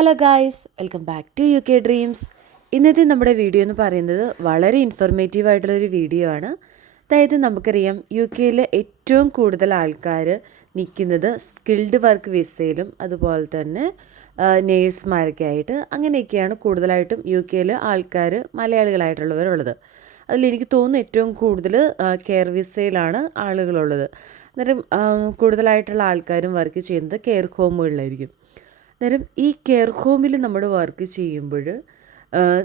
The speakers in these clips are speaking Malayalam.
Hello guys, welcome back to U K dreams. ഇന്നത്തെ നമ്മുടെ വീഡിയോ എന്ന് പറയുന്നത് വളരെ ഇൻഫോർമേറ്റീവ് ആയിട്ടുള്ളൊരു വീഡിയോ ആണ്. അതായത് നമുക്കറിയാം യു കെയിൽ ഏറ്റവും കൂടുതൽ ആൾക്കാർ നിൽക്കുന്നത് സ്കിൽഡ് വർക്ക് വിസയിലും അതുപോലെ തന്നെ നേഴ്സുമാരൊക്കെ ആയിട്ട് അങ്ങനെയൊക്കെയാണ് കൂടുതലായിട്ടും യു കെയിൽ ആൾക്കാർ മലയാളികളായിട്ടുള്ളവരുള്ളത്. അതിലെനിക്ക് തോന്നുന്നു ഏറ്റവും കൂടുതൽ കെയർ വിസയിലാണ് ആളുകളുള്ളത്. അന്നേരം കൂടുതലായിട്ടുള്ള ആൾക്കാരും വർക്ക് ചെയ്യുന്നത് കെയർ ഹോമുകളിലായിരിക്കും. അന്നേരം ഈ കെയർ ഹോമിൽ നമ്മൾ വർക്ക് ചെയ്യുമ്പോൾ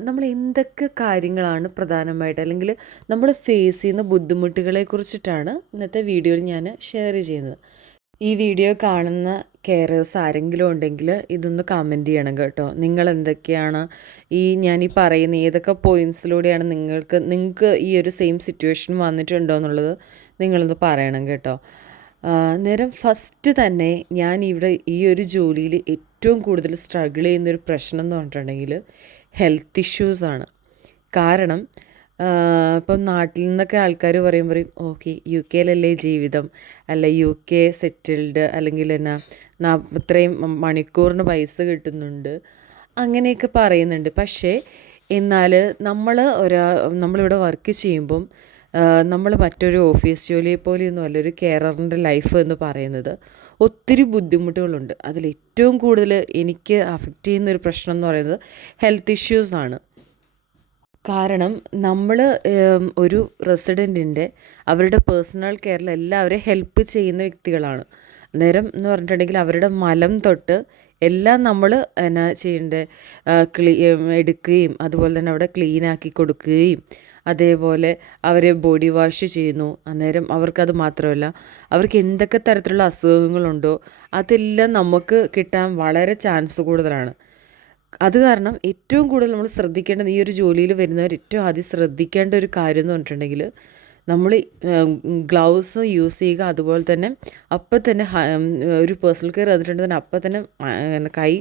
നമ്മൾ എന്തൊക്കെ കാര്യങ്ങളാണ് പ്രധാനമായിട്ട് അല്ലെങ്കിൽ നമ്മൾ ഫേസ് ചെയ്യുന്ന ബുദ്ധിമുട്ടുകളെ കുറിച്ചിട്ടാണ് ഇന്നത്തെ വീഡിയോയിൽ ഞാൻ ഷെയർ ചെയ്യുന്നത്. ഈ വീഡിയോ കാണുന്ന കെയറേഴ്സ് ആരെങ്കിലും ഉണ്ടെങ്കിൽ ഇതൊന്ന് കമൻറ്റ് ചെയ്യണം കേട്ടോ. നിങ്ങൾ എന്തൊക്കെയാണ് ഞാൻ പറയുന്ന ഏതൊക്കെ പോയിൻറ്റ്സിലൂടെയാണ് നിങ്ങൾക്ക് ഈ ഒരു സെയിം സിറ്റുവേഷൻ വന്നിട്ടുണ്ടോ എന്നുള്ളത് നിങ്ങളൊന്ന് പറയണം കേട്ടോ. നേരം ഫസ്റ്റ് തന്നെ ഞാൻ ഇവിടെ ഈ ഒരു ജോലിയിൽ ഏറ്റവും കൂടുതൽ സ്ട്രഗിൾ ചെയ്യുന്നൊരു പ്രശ്നം എന്ന് പറഞ്ഞിട്ടുണ്ടെങ്കിൽ ഹെൽത്ത് ഇഷ്യൂസാണ്. കാരണം ഇപ്പം നാട്ടിൽ നിന്നൊക്കെ ആൾക്കാർ പറയും ഓക്കെ യു കെയിലല്ലേ ജീവിതം, അല്ല യു കെ സെറ്റിൽഡ്, അല്ലെങ്കിൽ ഇത്രയും മണിക്കൂറിന് പൈസ കിട്ടുന്നുണ്ട്, അങ്ങനെയൊക്കെ പറയുന്നുണ്ട്. പക്ഷേ എന്നാൽ നമ്മളിവിടെ വർക്ക് ചെയ്യുമ്പം നമ്മൾ മറ്റൊരു ഓഫീസ് ജോലിയെ പോലെയൊന്നും അല്ല ഒരു കെയറിൻ്റെ ലൈഫ് എന്ന് പറയുന്നത്. ഒത്തിരി ബുദ്ധിമുട്ടുകളുണ്ട്. അതിലേറ്റവും കൂടുതൽ എനിക്ക് അഫക്റ്റ് ചെയ്യുന്നൊരു പ്രശ്നം എന്ന് പറയുന്നത് ഹെൽത്ത് ഇഷ്യൂസാണ്. കാരണം നമ്മൾ ഒരു റെസിഡൻറ്റിൻ്റെ അവരുടെ പേഴ്സണൽ കെയറിൽ എല്ലാവരെയും ഹെൽപ്പ് ചെയ്യുന്ന വ്യക്തികളാണ്. അന്നേരം എന്ന് പറഞ്ഞിട്ടുണ്ടെങ്കിൽ അവരുടെ മലം തൊട്ട് എല്ലാം നമ്മൾ ചെയ്യേണ്ടത് എടുക്കുകയും അതുപോലെ തന്നെ അവിടെ ക്ലീനാക്കി കൊടുക്കുകയും അതേപോലെ അവരെ ബോഡി വാഷ് ചെയ്യുന്നു. അന്നേരം അവർക്കത് മാത്രമല്ല, അവർക്ക് എന്തൊക്കെ തരത്തിലുള്ള അസുഖങ്ങളുണ്ടോ അതെല്ലാം നമുക്ക് കിട്ടാൻ വളരെ ചാൻസ് കൂടുതലാണ്. അത് കാരണം ഏറ്റവും കൂടുതൽ നമ്മൾ ശ്രദ്ധിക്കേണ്ടത്, ഈ ഒരു ജോലിയിൽ വരുന്നവർ ഏറ്റവും ആദ്യം ശ്രദ്ധിക്കേണ്ട ഒരു കാര്യം എന്ന് പറഞ്ഞിട്ടുണ്ടെങ്കിൽ നമ്മൾ ഗ്ലൗസ് യൂസ് ചെയ്യുക. അതുപോലെ തന്നെ അപ്പം തന്നെ ഒരു പേഴ്സണൽ കെയർ വന്നിട്ടുണ്ടെങ്കിൽ അപ്പം തന്നെ കൈ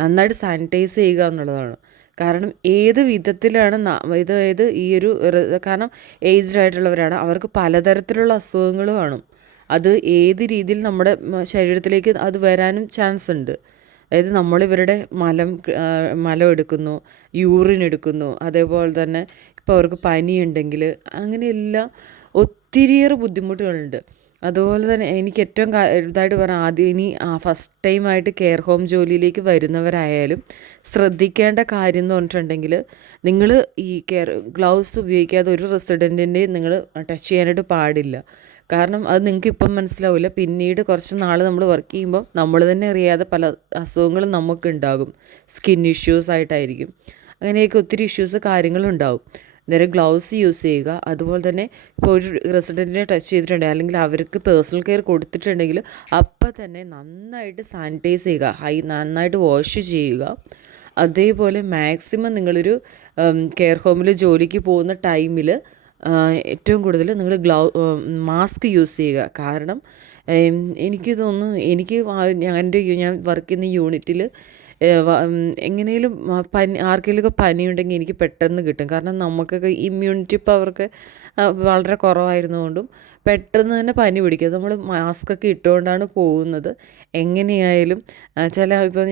നന്നായിട്ട് സാനിറ്റൈസ് ചെയ്യുക എന്നുള്ളതാണ്. കാരണം ഏത് വിധത്തിലാണ് കാരണം ഏജ്ഡ് ആയിട്ടുള്ളവരാണ്, അവർക്ക് പലതരത്തിലുള്ള അസുഖങ്ങൾ കാണും. അത് ഏത് രീതിയിൽ നമ്മുടെ ശരീരത്തിലേക്ക് അത് വരാനും ചാൻസ് ഉണ്ട്. അതായത് നമ്മളിവരുടെ മലം എടുക്കുന്നു, യൂറിൻ എടുക്കുന്നു, അതേപോലെ തന്നെ ഇപ്പോൾ അവർക്ക് പനിയുണ്ടെങ്കിൽ അങ്ങനെയെല്ലാം ഒത്തിരിയേറെ ബുദ്ധിമുട്ടുകളുണ്ട്. അതുപോലെ തന്നെ എനിക്ക് ഏറ്റവും ഇതായിട്ട് പറഞ്ഞാൽ ആദ്യം ഫസ്റ്റ് ടൈമായിട്ട് കെയർ ഹോം ജോലിയിലേക്ക് വരുന്നവരായാലും ശ്രദ്ധിക്കേണ്ട കാര്യം എന്ന് പറഞ്ഞിട്ടുണ്ടെങ്കിൽ നിങ്ങൾ ഈ ഗ്ലൗസ് ഉപയോഗിക്കാതെ ഒരു റെസിഡൻറ്റിൻ്റെയും നിങ്ങൾ ടച്ച് ചെയ്യാനായിട്ട് പാടില്ല. കാരണം അത് നിങ്ങൾക്ക് ഇപ്പം മനസ്സിലാവില്ല, പിന്നീട് കുറച്ച് നാൾ നമ്മൾ വർക്ക് ചെയ്യുമ്പോൾ നമ്മൾ തന്നെ അറിയാതെ പല അസുഖങ്ങളും നമുക്കുണ്ടാകും. സ്കിൻ ഇഷ്യൂസ് ആയിട്ടായിരിക്കും, അങ്ങനെയൊക്കെ ഒത്തിരി ഇഷ്യൂസ് കാര്യങ്ങളുണ്ടാവും. നേരെ ഗ്ലൗസ് യൂസ് ചെയ്യുക. അതുപോലെ തന്നെ ഇപ്പോൾ ഒരു റെസിഡൻറ്റിനെ ടച്ച് ചെയ്തിട്ടുണ്ടെങ്കിൽ അല്ലെങ്കിൽ അവർക്ക് പേഴ്സണൽ കെയർ കൊടുത്തിട്ടുണ്ടെങ്കിൽ അപ്പം തന്നെ നന്നായിട്ട് സാനിറ്റൈസ് ചെയ്യുക, നന്നായിട്ട് വാഷ് ചെയ്യുക. അതേപോലെ മാക്സിമം നിങ്ങളൊരു കെയർ ഹോമിൽ ജോലിക്ക് പോകുന്ന ടൈമിൽ ഏറ്റവും കൂടുതൽ നിങ്ങൾ മാസ്ക് യൂസ് ചെയ്യുക. കാരണം എനിക്ക് തോന്നുന്നു ഞാൻ വർക്ക് ചെയ്യുന്ന യൂണിറ്റിൽ എങ്ങനെയും ആർക്കെങ്കിലുമൊക്കെ പനിയുണ്ടെങ്കിൽ എനിക്ക് പെട്ടെന്ന് കിട്ടും. കാരണം നമുക്കൊക്കെ ഇമ്മ്യൂണിറ്റി പവർക്ക് വളരെ കുറവായിരുന്നുകൊണ്ടും പെട്ടെന്ന് തന്നെ പനി പിടിക്കും. നമ്മൾ മാസ്കൊക്കെ ഇട്ടുകൊണ്ടാണ് പോകുന്നത്. എങ്ങനെയായാലും ഇപ്പോൾ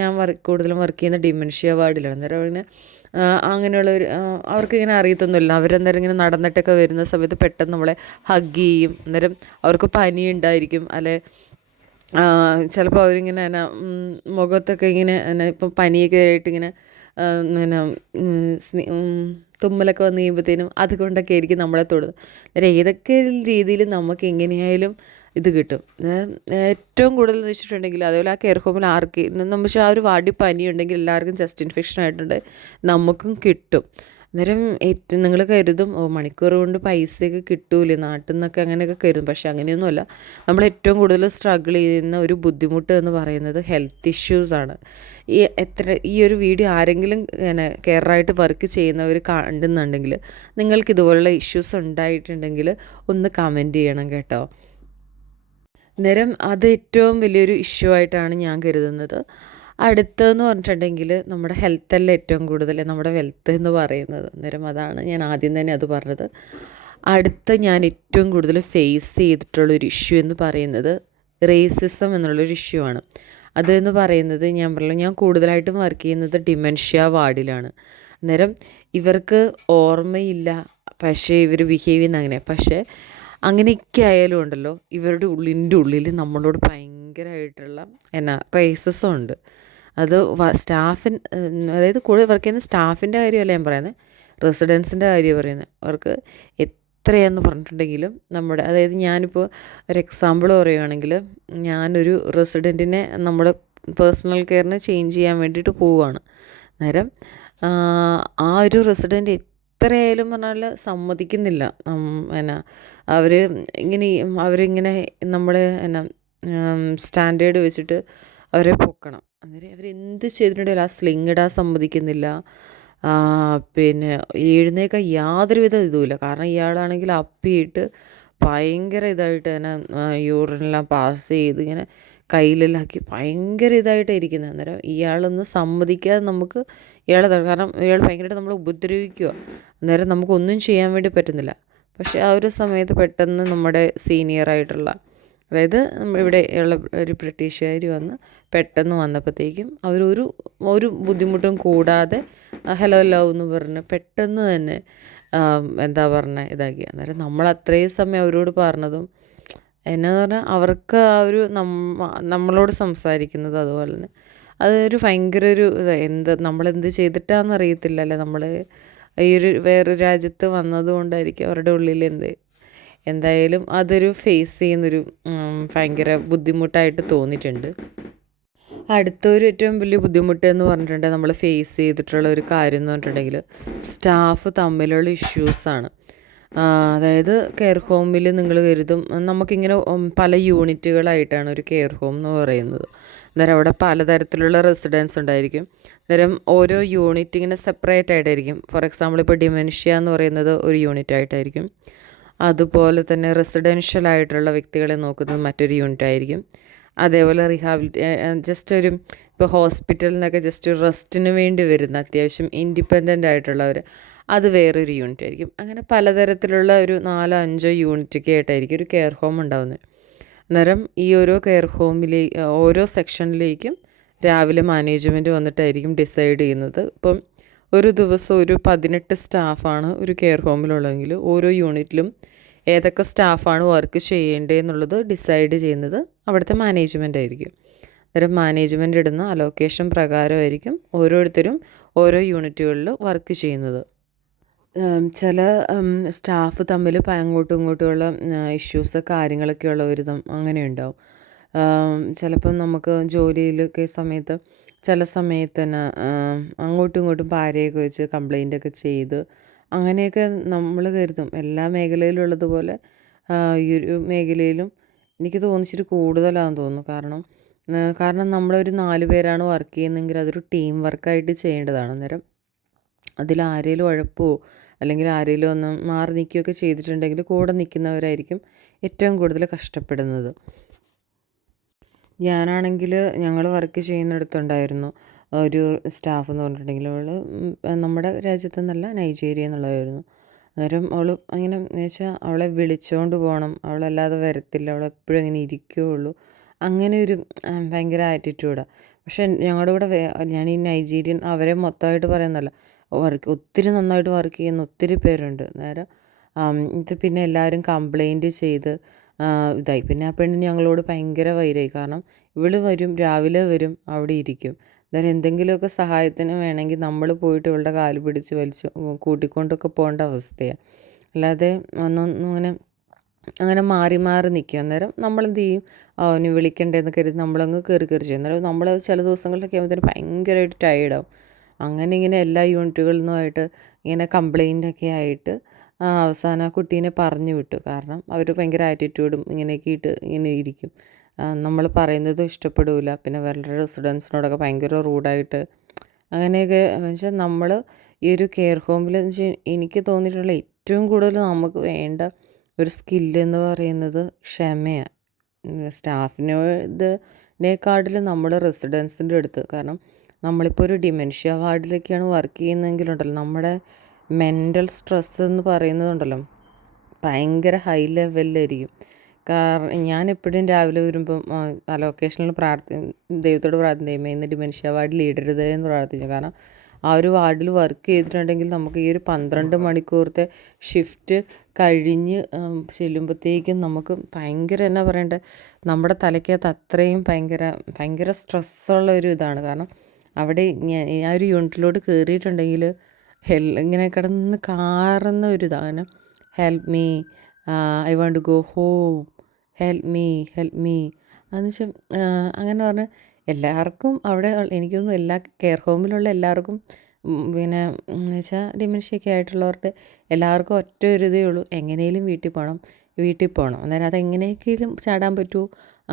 ഞാൻ കൂടുതലും വർക്ക് ചെയ്യുന്ന ഡിമെൻഷ്യ വാർഡിലാണ്. അന്നേരം അങ്ങനെയുള്ളവർ അവർക്കിങ്ങനെ അറിയത്തൊന്നുമില്ല. അവരന്നേരം ഇങ്ങനെ നടന്നിട്ടൊക്കെ വരുന്ന സമയത്ത് പെട്ടെന്ന് നമ്മളെ ഹഗ് ചെയ്യും. അന്നേരം അവർക്ക് പനി ഉണ്ടായിരിക്കും, അല്ലെ ചിലപ്പോൾ അവരിങ്ങനെ മുഖത്തൊക്കെ ഇങ്ങനെ ഇപ്പം പനിയൊക്കെ ആയിട്ട് ഇങ്ങനെ തുമ്മലൊക്കെ വന്ന് കഴിയുമ്പോഴത്തേനും അതുകൊണ്ടൊക്കെ ആയിരിക്കും നമ്മളെ തൊടുന്നത്. അന്നേരം ഏതൊക്കെ രീതിയിൽ നമുക്ക് എങ്ങനെയായാലും ഇത് കിട്ടും. ഏറ്റവും കൂടുതൽ എന്ന് വെച്ചിട്ടുണ്ടെങ്കിൽ അതേപോലെ ആ കെയർ ഹോമിൽ പക്ഷേ ആ ഒരു വാർഡിൽ പനിയുണ്ടെങ്കിൽ എല്ലാവർക്കും ചെസ്റ്റ് ഇൻഫെക്ഷൻ ആയിട്ടുണ്ട്, നമുക്കും കിട്ടും. അന്നേരം നിങ്ങൾ കരുതും മണിക്കൂർ കൊണ്ട് പൈസയൊക്കെ കിട്ടൂലേ നാട്ടിൽ നിന്നൊക്കെ, അങ്ങനെയൊക്കെ കരുതും. പക്ഷേ അങ്ങനെയൊന്നുമല്ല. നമ്മൾ ഏറ്റവും കൂടുതൽ സ്ട്രഗിൾ ചെയ്യുന്ന ഒരു ബുദ്ധിമുട്ട് എന്ന് പറയുന്നത് ഹെൽത്ത് ഇഷ്യൂസാണ്. ഈ ഒരു വീഡിയോ ആരെങ്കിലും കെയറായിട്ട് വർക്ക് ചെയ്യുന്നവർ കണ്ടെന്നുണ്ടെങ്കിൽ നിങ്ങൾക്ക് ഇതുപോലുള്ള ഇഷ്യൂസ് ഉണ്ടായിട്ടുണ്ടെങ്കിൽ ഒന്ന് കമൻറ്റ് ചെയ്യണം കേട്ടോ. അന്നേരം അത് ഏറ്റവും വലിയൊരു ഇഷ്യൂ ആയിട്ടാണ് ഞാൻ കരുതുന്നത്. അടുത്തതെന്ന് പറഞ്ഞിട്ടുണ്ടെങ്കിൽ നമ്മുടെ ഹെൽത്തല്ല ഏറ്റവും കൂടുതൽ നമ്മുടെ വെൽത്ത് എന്ന് പറയുന്നത്. അന്നേരം അതാണ് ഞാൻ ആദ്യം തന്നെ അത് പറഞ്ഞത്. ഞാൻ ഏറ്റവും കൂടുതൽ ഫേസ് ചെയ്തിട്ടുള്ളൊരു ഇഷ്യൂ എന്ന് പറയുന്നത് റേസിസം എന്നുള്ളൊരു ഇഷ്യൂ ആണ്. അതെന്ന് പറയുന്നത് ഞാൻ പറഞ്ഞല്ലോ, ഞാൻ കൂടുതലായിട്ടും വർക്ക് ചെയ്യുന്നത് ഡിമെൻഷ്യ വാർഡിലാണ്. അന്നേരം ഇവർക്ക് ഓർമ്മയില്ല, പക്ഷേ ഇവർ ബിഹേവ് ചെയ്യുന്ന അങ്ങനെ. പക്ഷേ അങ്ങനെയൊക്കെ ആയാലും ഉണ്ടല്ലോ, ഇവരുടെ ഉള്ളിൻ്റെ ഉള്ളിൽ നമ്മളോട് ഭയങ്കരമായിട്ടുള്ള റേസസും ഉണ്ട്. അത് സ്റ്റാഫിൻ, അതായത് കൂടെ വർക്ക് ചെയ്യുന്ന സ്റ്റാഫിൻ്റെ കാര്യമല്ല ഞാൻ പറയുന്നത്, റെസിഡൻസിൻ്റെ കാര്യമാണ് പറയുന്നത്. അവർക്ക് എത്രയാന്ന് പറഞ്ഞിട്ടുണ്ടെങ്കിലും നമ്മുടെ, അതായത് ഞാനിപ്പോൾ ഒരു എക്സാമ്പിൾ പറയുകയാണെങ്കിൽ, ഞാനൊരു റെസിഡൻറ്റിനെ നമ്മുടെ പേഴ്സണൽ കെയറിന് ചേഞ്ച് ചെയ്യാൻ വേണ്ടിയിട്ട് പോവുകയാണ്. അന്നേരം ആ ഒരു റെസിഡൻറ്റ് എത്രയായാലും പറഞ്ഞാൽ സമ്മതിക്കുന്നില്ല. അവർ അവരിങ്ങനെ നമ്മൾ സ്റ്റാൻഡേർഡ് വെച്ചിട്ട് അവരെ പൊക്കണം. അന്നേരം അവരെന്ത് ചെയ്തിട്ടുണ്ടെങ്കിലും ആ സ്ലിങ് ഇടാൻ സമ്മതിക്കുന്നില്ല. പിന്നെ എഴുന്നേൽക്കാൻ യാതൊരുവിധ ഇതുമില്ല. കാരണം ഇയാളാണെങ്കിൽ അപ്പിയിട്ട് ഭയങ്കര ഇതായിട്ട് തന്നെ യൂറിനെല്ലാം പാസ് ചെയ്ത് ഇങ്ങനെ കയ്യിലെല്ലാം ആക്കി ഭയങ്കര ഇതായിട്ടാണ് ഇരിക്കുന്നത്. അന്നേരം ഇയാളൊന്ന് സമ്മതിക്കാതെ നമുക്ക് ഇയാളെ, കാരണം ഇയാൾ ഭയങ്കരമായിട്ട് നമ്മളെ ഉപദ്രവിക്കുക. അന്നേരം നമുക്കൊന്നും ചെയ്യാൻ വേണ്ടി പറ്റുന്നില്ല. പക്ഷേ ആ ഒരു സമയത്ത് പെട്ടെന്ന് നമ്മുടെ സീനിയറായിട്ടുള്ള, അതായത് ഇവിടെ ഉള്ള ഒരു ബ്രിട്ടീഷുകാർ വന്ന് പെട്ടെന്ന് വന്നപ്പോഴത്തേക്കും ഒരു ബുദ്ധിമുട്ടും കൂടാതെ ഹലോ ലവ് എന്ന് പറഞ്ഞ് പെട്ടെന്ന് തന്നെ എന്താ പറഞ്ഞത് ഇതാക്കി. അന്നേരം നമ്മൾ അത്രയും സമയം അവരോട് പറഞ്ഞതും എന്നാന്ന് പറഞ്ഞാൽ അവർക്ക് ആ ഒരു നമ്മളോട് സംസാരിക്കുന്നത് അതുപോലെ തന്നെ അതൊരു ഭയങ്കര ഒരു നമ്മളെന്ത് ചെയ്തിട്ടാണെന്ന് അറിയത്തില്ലല്ലേ. നമ്മൾ ഈ ഒരു വേറൊരു രാജ്യത്ത് വന്നതുകൊണ്ടായിരിക്കും അവരുടെ ഉള്ളിൽ എന്തായാലും അതൊരു ഫേസ് ചെയ്യുന്നൊരു ഭയങ്കര ബുദ്ധിമുട്ടായിട്ട് തോന്നിയിട്ടുണ്ട്. അടുത്തൊരു ഏറ്റവും വലിയ ബുദ്ധിമുട്ട് എന്ന് പറഞ്ഞിട്ടുണ്ടെങ്കിൽ നമ്മൾ ഫേസ് ചെയ്തിട്ടുള്ള ഒരു കാര്യം എന്ന് പറഞ്ഞിട്ടുണ്ടെങ്കിൽ സ്റ്റാഫ് തമ്മിലുള്ള ഇഷ്യൂസാണ്. അതായത് കെയർ ഹോമിൽ നിങ്ങൾ കരുതും നമുക്കിങ്ങനെ പല യൂണിറ്റുകളായിട്ടാണ് ഒരു കെയർ ഹോം എന്ന് പറയുന്നത്. അന്നേരം അവിടെ പലതരത്തിലുള്ള റെസിഡൻസ് ഉണ്ടായിരിക്കും. അന്നേരം ഓരോ യൂണിറ്റ് ഇങ്ങനെ സെപ്പറേറ്റ് ആയിട്ടായിരിക്കും. ഫോർ എക്സാമ്പിൾ ഇപ്പോൾ ഡിമെൻഷ്യ എന്ന് പറയുന്നത് ഒരു യൂണിറ്റ് ആയിട്ടായിരിക്കും. അതുപോലെ തന്നെ റെസിഡൻഷ്യൽ ആയിട്ടുള്ള വ്യക്തികളെ നോക്കുന്നത് മറ്റൊരു യൂണിറ്റ് ആയിരിക്കും. അതേപോലെ ജസ്റ്റ് ഒരു ഇപ്പോൾ ഹോസ്പിറ്റലിൽ നിന്നൊക്കെ ജസ്റ്റ് ഒരു റെസ്റ്റിന് വേണ്ടി വരുന്ന അത്യാവശ്യം ഇൻഡിപെൻഡൻ്റ് ആയിട്ടുള്ളവർ, അത് വേറൊരു യൂണിറ്റ് ആയിരിക്കും. അങ്ങനെ പലതരത്തിലുള്ള ഒരു 4-5 യൂണിറ്റൊക്കെ ആയിട്ടായിരിക്കും ഒരു കെയർ ഹോം ഉണ്ടാകുന്നത്. അന്നേരം ഈ ഓരോ കെയർ ഓരോ സെക്ഷനിലേക്കും രാവിലെ മാനേജ്മെൻറ്റ് വന്നിട്ടായിരിക്കും ഡിസൈഡ് ചെയ്യുന്നത്. ഇപ്പം ഒരു ദിവസം ഒരു 18 സ്റ്റാഫാണ് ഒരു കെയർ ഹോമിലുള്ളതെങ്കിൽ ഓരോ യൂണിറ്റിലും ഏതൊക്കെ സ്റ്റാഫാണ് വർക്ക് ചെയ്യേണ്ടതെന്നുള്ളത് ഡിസൈഡ് ചെയ്യുന്നത് അവിടുത്തെ മാനേജ്മെൻ്റ് ആയിരിക്കും. അന്നേരം മാനേജ്മെൻ്റ് ഇടുന്ന അലോക്കേഷൻ പ്രകാരമായിരിക്കും ഓരോരുത്തരും ഓരോ യൂണിറ്റുകളിൽ വർക്ക് ചെയ്യുന്നത്. ചില സ്റ്റാഫ് തമ്മിൽ അങ്ങോട്ടും ഇങ്ങോട്ടുമുള്ള ഇഷ്യൂസ് കാര്യങ്ങളൊക്കെ ഉള്ളവർ അങ്ങനെ ഉണ്ടാവും. ചിലപ്പം നമുക്ക് ജോലിയിലൊക്കെ സമയത്ത് ചില സമയത്ത് തന്നെ അങ്ങോട്ടും ഇങ്ങോട്ടും പാരയൊക്കെ വെച്ച് കംപ്ലൈൻ്റൊക്കെ ചെയ്ത് അങ്ങനെയൊക്കെ നമ്മൾ കരുതും എല്ലാ മേഖലയിലും ഉള്ളതുപോലെ ഈ ഒരു മേഖലയിലും എനിക്ക് തോന്നിച്ചിട്ട് കൂടുതലാണെന്ന് തോന്നുന്നു. കാരണം നമ്മളൊരു 4 പേരാണ് വർക്ക് ചെയ്യുന്നതെങ്കിൽ അതൊരു ടീം വർക്കായിട്ട് ചെയ്യേണ്ടതാണ്. അന്നേരം അതിലാരേലും ഉഴപ്പോ അല്ലെങ്കിൽ ആരേലും ഒന്ന് മാറി നിൽക്കുകയൊക്കെ ചെയ്തിട്ടുണ്ടെങ്കിൽ കൂടെ നിൽക്കുന്നവരായിരിക്കും ഏറ്റവും കൂടുതൽ കഷ്ടപ്പെടുന്നത്. ഞാനാണെങ്കിൽ ഞങ്ങൾ വർക്ക് ചെയ്യുന്നിടത്തുണ്ടായിരുന്നു ഒരു സ്റ്റാഫ് എന്ന് പറഞ്ഞിട്ടുണ്ടെങ്കിൽ അവൾ നമ്മുടെ രാജ്യത്തു നിന്നല്ല, നൈജീരിയയിൽ നിന്നുള്ളതായിരുന്നു. അന്നേരം അവൾ അങ്ങനെ എന്ന് വെച്ചാൽ അവളെ വിളിച്ചുകൊണ്ട് പോകണം, അവളല്ലാതെ വരത്തില്ല, അവളെപ്പോഴും അങ്ങനെ ഇരിക്കുകയുള്ളൂ, അങ്ങനെ ഒരു ഭയങ്കര ആറ്റിറ്റ്യൂഡാണ്. പക്ഷേ ഞങ്ങളുടെ കൂടെ ഞാൻ ഈ നൈജീരിയൻ അവരെ മൊത്തമായിട്ട് പറയുന്നതല്ല, ഒത്തിരി നന്നായിട്ട് വർക്ക് ചെയ്യുന്ന ഒത്തിരി പേരുണ്ട്. നേരം ഇത് പിന്നെ എല്ലാവരും കംപ്ലൈൻറ്റ് ചെയ്ത് ഇതായി. പിന്നെ ആ പെണ്ണിന് ഞങ്ങളോട് ഭയങ്കര വൈരായി. കാരണം ഇവള് വരും, രാവിലെ വരും, അവിടെ ഇരിക്കും. അന്നേരം എന്തെങ്കിലുമൊക്കെ സഹായത്തിന് വേണമെങ്കിൽ നമ്മൾ പോയിട്ട് ഇവളുടെ കാല് പിടിച്ച് വലിച്ച് കൂട്ടിക്കൊണ്ടൊക്കെ പോകേണ്ട അവസ്ഥയാണ്. അല്ലാതെ അങ്ങനെ മാറി മാറി നിൽക്കും. അന്നേരം നമ്മളെന്ത് ചെയ്യും, അവന് വിളിക്കണ്ടേന്ന് കരുതി നമ്മളങ്ങ് കയറി ചെയ്യും. അന്നേരം നമ്മൾ ചില ദിവസങ്ങളിലൊക്കെ ആകുമ്പോഴത്തേന് ഭയങ്കരമായിട്ട് ടയേർഡാവും. അങ്ങനെ ഇങ്ങനെ എല്ലാ യൂണിറ്റുകളിൽ നിന്നുമായിട്ട് ഇങ്ങനെ കംപ്ലൈൻ്റൊക്കെ ആയിട്ട് അവസാനം ആ കുട്ടീനെ പറഞ്ഞു വിട്ടു. കാരണം അവർ ഭയങ്കര ആറ്റിറ്റ്യൂഡും ഇങ്ങനെയൊക്കെ ഇങ്ങനെ ഇരിക്കും. നമ്മൾ പറയുന്നതും ഇഷ്ടപ്പെടില്ല. പിന്നെ വേറെ റെസിഡൻസിനോടൊക്കെ ഭയങ്കര റൂഡായിട്ട് അങ്ങനെയൊക്കെ വെച്ചാൽ നമ്മൾ ഈ ഒരു കെയർ ഹോമിൽ എനിക്ക് തോന്നിയിട്ടുള്ള ഏറ്റവും കൂടുതൽ നമുക്ക് വേണ്ട ഒരു സ്കില്ലെന്ന് പറയുന്നത് ക്ഷമയാണ്. സ്റ്റാഫിനേക്കാട്ടിലും നമ്മൾ റെസിഡൻസിൻ്റെ അടുത്ത്, കാരണം നമ്മളിപ്പോൾ ഒരു ഡിമെൻഷ്യ വാർഡിലൊക്കെയാണ് വർക്ക് ചെയ്യുന്നതെങ്കിലുണ്ടല്ലോ, നമ്മുടെ മെൻ്റൽ സ്ട്രെസ് എന്ന് പറയുന്നതുണ്ടല്ലോ ഭയങ്കര ഹൈ ലെവലിലായിരിക്കും. കാരണം ഞാനെപ്പോഴും രാവിലെ വരുമ്പം ലൊക്കേഷനിൽ ദൈവത്തോട് പ്രാർത്ഥിക്കുമ്പോൾ ഇന്ന് ഡിമെൻഷ്യ വാർഡിൽ ഇടരുത് എന്ന് പ്രാർത്ഥിച്ചു. കാരണം ആ ഒരു വാർഡിൽ വർക്ക് ചെയ്തിട്ടുണ്ടെങ്കിൽ നമുക്ക് ഈ ഒരു 12 മണിക്കൂറത്തെ ഷിഫ്റ്റ് കഴിഞ്ഞ് ചെല്ലുമ്പോഴത്തേക്കും നമുക്ക് ഭയങ്കര എന്നാ പറയണ്ടേ, നമ്മുടെ തലയ്ക്കകത്ത് അത്രയും ഭയങ്കര സ്ട്രെസ്സുള്ള ഒരു ഇതാണ്. കാരണം അവിടെ ആ ഒരു യൂണിറ്റിലോട്ട് കയറിയിട്ടുണ്ടെങ്കിൽ ഇങ്ങനെ കിടന്ന് കാറുന്ന ഒരു ഇതാണ്. Help me, I want to go home, help me അതെന്ന് വെച്ചാൽ അങ്ങനെ പറഞ്ഞ് എല്ലാവർക്കും അവിടെ എനിക്ക് തോന്നുന്നു എല്ലാ കെയർ ഹോമിലുള്ള എല്ലാവർക്കും പിന്നെ എന്ന് വെച്ചാൽ ഡിമെൻഷ്യയൊക്കെ ആയിട്ടുള്ളവർക്ക് എല്ലാവർക്കും ഒറ്റ ഒരു ഇതേ ഉള്ളൂ, എങ്ങനെയും വീട്ടിൽ പോകണം. അന്നേരം അതെങ്ങനെയൊക്കെയും ചാടാൻ പറ്റുമോ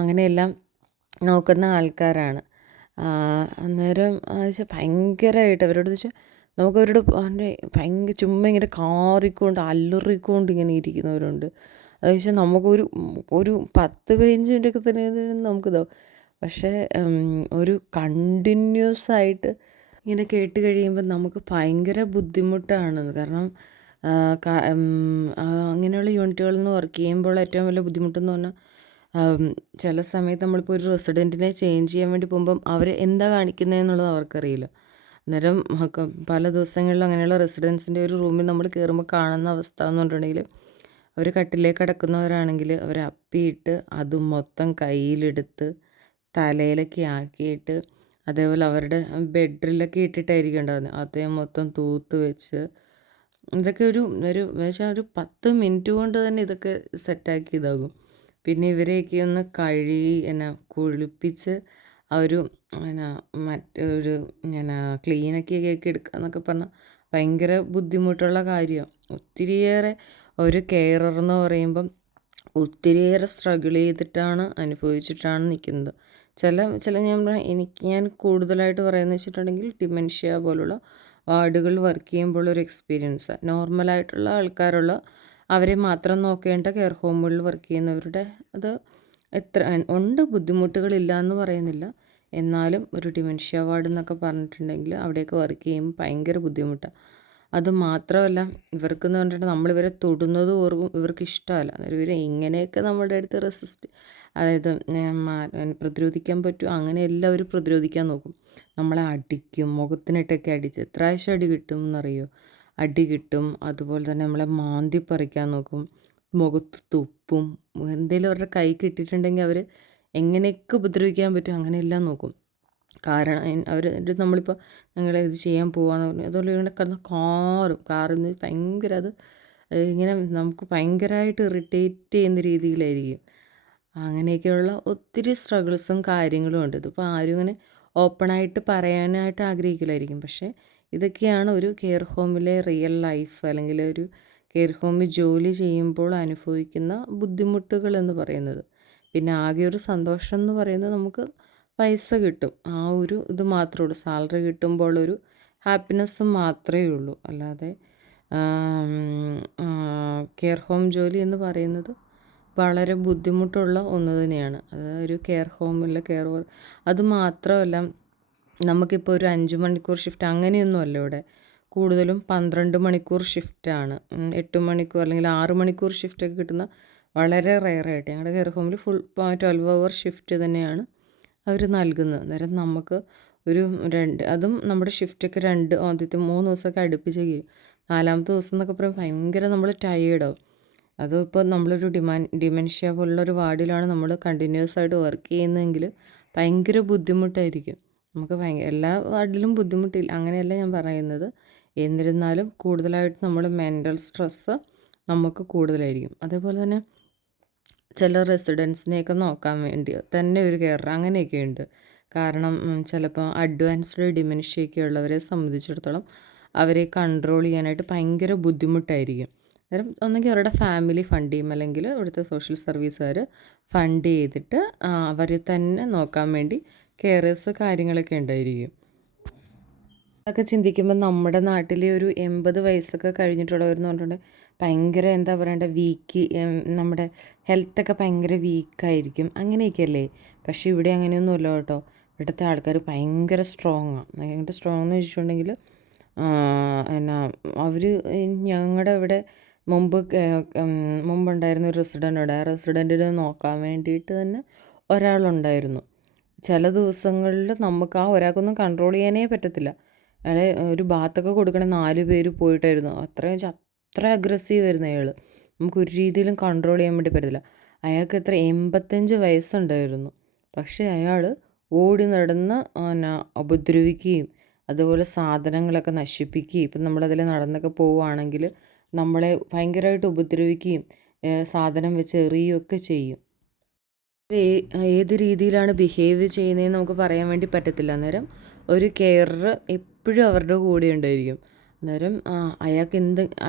അങ്ങനെയെല്ലാം നോക്കുന്ന ആൾക്കാരാണ്. അന്നേരം വെച്ചാൽ ഭയങ്കരമായിട്ട് അവരോട് വെച്ചാൽ നമുക്കവരോട് ചുമ്മാ ഇങ്ങനെ കാറിക്കൊണ്ട് അലറിക്കൊണ്ട് ഇങ്ങനെ ഇരിക്കുന്നവരുണ്ട്. അത് വെച്ചാൽ നമുക്കൊരു 10-15 മിനിറ്റൊക്കെ തന്നെ നമുക്കിതാവും. പക്ഷേ ഒരു കണ്ടിന്യൂസ് ആയിട്ട് ഇങ്ങനെ കേട്ട് കഴിയുമ്പോൾ നമുക്ക് ഭയങ്കര ബുദ്ധിമുട്ടാണ്. കാരണം അങ്ങനെയുള്ള യൂണിറ്റുകളിൽ നിന്ന് വർക്ക് ചെയ്യുമ്പോൾ ഏറ്റവും വലിയ ബുദ്ധിമുട്ടെന്ന് പറഞ്ഞാൽ ചില സമയത്ത് നമ്മളിപ്പോൾ ഒരു റെസിഡൻറ്റിനെ ചേഞ്ച് ചെയ്യാൻ വേണ്ടി പോകുമ്പം അവർ എന്താ കാണിക്കുന്നതെന്നുള്ളത് അവർക്കറിയില്ല. അന്നേരം പല ദിവസങ്ങളിലും അങ്ങനെയുള്ള റെസിഡൻസിൻ്റെ ഒരു റൂമിൽ നമ്മൾ കയറുമ്പോൾ കാണുന്ന അവസ്ഥ എന്ന് പറഞ്ഞിട്ടുണ്ടെങ്കിൽ അവർ കട്ടിലേക്ക് കിടക്കുന്നവരാണെങ്കിൽ അവർ അപ്പിയിട്ട് അത് മൊത്തം കയ്യിലെടുത്ത് തലയിലൊക്കെ ആക്കിയിട്ട്, അതേപോലെ അവരുടെ ബെഡിലൊക്കെ ഇട്ടിട്ടായിരിക്കും ഉണ്ടാകുന്നത്, അതേ മൊത്തം തൂത്ത് വെച്ച് ഇതൊക്കെ ഒരു വെച്ചാൽ ഒരു 10 മിനിറ്റ് കൊണ്ട് തന്നെ ഇതൊക്കെ സെറ്റാക്കി ഇതാകും. പിന്നെ ഇവരെയൊക്കെ ഒന്ന് കഴുകി കുളിപ്പിച്ച് ആ ഒരു മറ്റൊരു ക്ലീനൊക്കെ എടുക്കുക എന്നൊക്കെ പറഞ്ഞാൽ ഭയങ്കര ബുദ്ധിമുട്ടുള്ള കാര്യമാണ്. ഒത്തിരിയേറെ ഒരു കെയറർ എന്ന് പറയുമ്പം ഒത്തിരിയേറെ സ്ട്രഗിൾ ചെയ്തിട്ടാണ് അനുഭവിച്ചിട്ടാണ് നിൽക്കുന്നത്. ഞാൻ കൂടുതലായിട്ട് പറയുന്നത് വെച്ചിട്ടുണ്ടെങ്കിൽ ഡിമെൻഷ്യ പോലുള്ള വാർഡുകൾ വർക്ക് ചെയ്യുമ്പോൾ ഒരു എക്സ്പീരിയൻസ്, നോർമലായിട്ടുള്ള അവരെ മാത്രം നോക്കേണ്ട കെയർ ഹോമുകളിൽ വർക്ക് ചെയ്യുന്നവരുടെ അത് ഉണ്ട്, ബുദ്ധിമുട്ടുകളില്ല എന്ന് പറയുന്നില്ല. എന്നാലും ഒരു ഡിമെൻഷ്യ വാർഡ് എന്നൊക്കെ പറഞ്ഞിട്ടുണ്ടെങ്കിൽ അവിടെയൊക്കെ വർക്ക് ചെയ്യുമ്പോൾ ഭയങ്കര ബുദ്ധിമുട്ടാണ്. അത് മാത്രമല്ല ഇവർക്കെന്ന് പറഞ്ഞിട്ട് നമ്മളിവരെ തൊടുന്നത് ഓർക്കും ഇവർക്ക് ഇഷ്ടമല്ല. അന്നേരം ഇവർ ഇങ്ങനെയൊക്കെ നമ്മുടെ അടുത്ത് അതായത് പ്രതിരോധിക്കാൻ പറ്റും, അങ്ങനെയെല്ലാം അവർ പ്രതിരോധിക്കാൻ നോക്കും. നമ്മളെ അടിക്കും, മുഖത്തിനിട്ടൊക്കെ അടിച്ച് എത്ര പ്രാവശ്യം അടി കിട്ടും എന്നറിയോ? അടി കിട്ടും. അതുപോലെ തന്നെ നമ്മളെ മാന്തി പറിക്കാൻ നോക്കും, മുഖത്ത് തുപ്പും. എന്തെങ്കിലും അവരുടെ കൈ കിട്ടിയിട്ടുണ്ടെങ്കിൽ അവർ എങ്ങനെയൊക്കെ ഉപദ്രവിക്കാൻ പറ്റും അങ്ങനെയെല്ലാം നോക്കും. കാരണം നമ്മളിപ്പോൾ ഞങ്ങൾ ഇത് ചെയ്യാൻ പോവാന്ന് പറഞ്ഞു, അതുപോലെ ഇങ്ങനെ കിടന്ന് കാറിൽ നിന്ന് ഭയങ്കര ഇങ്ങനെ നമുക്ക് ഭയങ്കരമായിട്ട് ഇറിറ്റേറ്റ് ചെയ്യുന്ന രീതിയിലായിരിക്കും. അങ്ങനെയൊക്കെയുള്ള ഒത്തിരി സ്ട്രഗിൾസും കാര്യങ്ങളും ഉണ്ട്. ഇതിപ്പോൾ ആരും ഇങ്ങനെ ഓപ്പണായിട്ട് പറയാനായിട്ട് ആഗ്രഹിക്കില്ലായിരിക്കും. പക്ഷേ ഇതൊക്കെയാണ് ഒരു കെയർ ഹോമിലെ റിയൽ ലൈഫ്, അല്ലെങ്കിൽ ഒരു കെയർ ഹോമിൽ ജോലി ചെയ്യുമ്പോൾ അനുഭവിക്കുന്ന ബുദ്ധിമുട്ടുകൾ എന്ന് പറയുന്നത്. പിന്നെ ആകെ ഒരു സന്തോഷം എന്ന് പറയുന്നത് നമുക്ക് പൈസ കിട്ടും, ആ ഒരു ഇത് മാത്രമേ ഉള്ളൂ. സാലറി കിട്ടുമ്പോൾ ഒരു ഹാപ്പിനെസ് മാത്രമേ ഉള്ളൂ. അല്ലാതെ കെയർ ഹോം ജോലി എന്ന് പറയുന്നത് വളരെ ബുദ്ധിമുട്ടുള്ള ഒന്ന് തന്നെയാണ്. അത് ഒരു കെയർ ഹോമിലെ അത് മാത്രമല്ല, നമുക്കിപ്പോൾ ഒരു 5 മണിക്കൂർ ഷിഫ്റ്റ് അങ്ങനെയൊന്നുമല്ല ഇവിടെ. കൂടുതലും 12 മണിക്കൂർ ഷിഫ്റ്റാണ്. 8 മണിക്കൂർ അല്ലെങ്കിൽ 6 മണിക്കൂർ ഷിഫ്റ്റൊക്കെ കിട്ടുന്ന വളരെ റെയറായിട്ട്. ഞങ്ങളുടെ കെയർ ഹോമിൽ ഫുൾ 12 അവർ ഷിഫ്റ്റ് തന്നെയാണ് അവർ നൽകുന്നത്. അന്നേരം നമുക്ക് അതും നമ്മുടെ ഷിഫ്റ്റൊക്കെ ആദ്യത്തെ 3 ദിവസമൊക്കെ അടുപ്പിച്ച് കഴിയും. 4-ാമത്തെ ദിവസം എന്നൊക്കെ പറയുമ്പോൾ ഭയങ്കര നമ്മൾ ടയേർഡാവും. അതിപ്പോൾ നമ്മളൊരു ഡിമെൻഷ്യ പോലുള്ളൊരു വാർഡിലാണ് നമ്മൾ കണ്ടിന്യൂസ് ആയിട്ട് വർക്ക് ചെയ്യുന്നതെങ്കിൽ ഭയങ്കര ബുദ്ധിമുട്ടായിരിക്കും. നമുക്ക് എല്ലാ വാർഡിലും ബുദ്ധിമുട്ടില്ല, അങ്ങനെയല്ല ഞാൻ പറയുന്നത്. എന്നിരുന്നാലും കൂടുതലായിട്ട് നമ്മൾ മെൻ്റൽ സ്ട്രെസ്സ് നമുക്ക് കൂടുതലായിരിക്കും. അതേപോലെ തന്നെ ചില റെസിഡൻസിനെയൊക്കെ നോക്കാൻ വേണ്ടി തന്നെ ഒരു കെയർ അങ്ങനെയൊക്കെ ഉണ്ട്. കാരണം ചിലപ്പോൾ അഡ്വാൻസ്ഡ് ഡിമെൻഷ്യയൊക്കെ ഉള്ളവരെ സംബന്ധിച്ചിടത്തോളം അവരെ കൺട്രോൾ ചെയ്യാനായിട്ട് ഭയങ്കര ബുദ്ധിമുട്ടായിരിക്കും. അന്നേരം ഒന്നെങ്കിൽ അവരുടെ ഫാമിലി ഫണ്ട് ചെയ്യും, അല്ലെങ്കിൽ ഇവിടുത്തെ സോഷ്യൽ സർവീസുകാർ ഫണ്ട് ചെയ്തിട്ട് അവരെ തന്നെ നോക്കാൻ വേണ്ടി കെയറേഴ്സ് കാര്യങ്ങളൊക്കെ ഉണ്ടായിരിക്കും. അതൊക്കെ ചിന്തിക്കുമ്പോൾ നമ്മുടെ നാട്ടിലെ ഒരു 80 വയസ്സൊക്കെ കഴിഞ്ഞിട്ടുള്ളവരെന്ന് പറഞ്ഞിട്ടുണ്ടെങ്കിൽ ഭയങ്കര എന്താ പറയണ്ട നമ്മുടെ ഹെൽത്തൊക്കെ ഭയങ്കര വീക്കായിരിക്കും, അങ്ങനെയൊക്കെയല്ലേ. പക്ഷേ ഇവിടെ അങ്ങനെയൊന്നുമില്ല കേട്ടോ. ഇവിടുത്തെ ആൾക്കാർ ഭയങ്കര സ്ട്രോങ്ങാണ്. ഭയങ്കര സ്ട്രോങ് എന്ന് വെച്ചിട്ടുണ്ടെങ്കിൽ അവർ ഞങ്ങളുടെ ഇവിടെ മുമ്പുണ്ടായിരുന്ന ഒരു റെസിഡൻ്റ്, ആ റെസിഡൻറ്റിനെ നോക്കാൻ വേണ്ടിയിട്ട് തന്നെ ഒരാളുണ്ടായിരുന്നു. ചില ദിവസങ്ങളിൽ നമുക്ക് ആ ഒരാൾക്കൊന്നും കൺട്രോൾ ചെയ്യാനേ പറ്റത്തില്ല. അയാളെ ഒരു ബാത്തൊക്കെ കൊടുക്കണേ 4 പേര് പോയിട്ടായിരുന്നു. അത്ര അഗ്രസീവ് ആയിരുന്നു അയാൾ. നമുക്ക് ഒരു രീതിയിലും കൺട്രോൾ ചെയ്യാൻ വേണ്ടി പറ്റത്തില്ല. അയാൾക്ക് 85 വയസ്സുണ്ടായിരുന്നു. പക്ഷേ അയാൾ ഓടി നടന്ന് ഉപദ്രവിക്കുകയും അതുപോലെ സാധനങ്ങളൊക്കെ നശിപ്പിക്കുകയും ഇപ്പം നമ്മളതിൽ നടന്നൊക്കെ പോവുകയാണെങ്കിൽ നമ്മളെ ഭയങ്കരമായിട്ട് ഉപദ്രവിക്കുകയും സാധനം വെച്ച് എറിയുകയൊക്കെ ചെയ്യും. ഏത് രീതിയിലാണ് ബിഹേവ് ചെയ്യുന്നതെന്ന് നമുക്ക് പറയാൻ വേണ്ടി പറ്റത്തില്ല. അന്നേരം ഒരു കെയറർ എപ്പോഴും അവരുടെ കൂടെ ഉണ്ടായിരിക്കും. അന്നേരം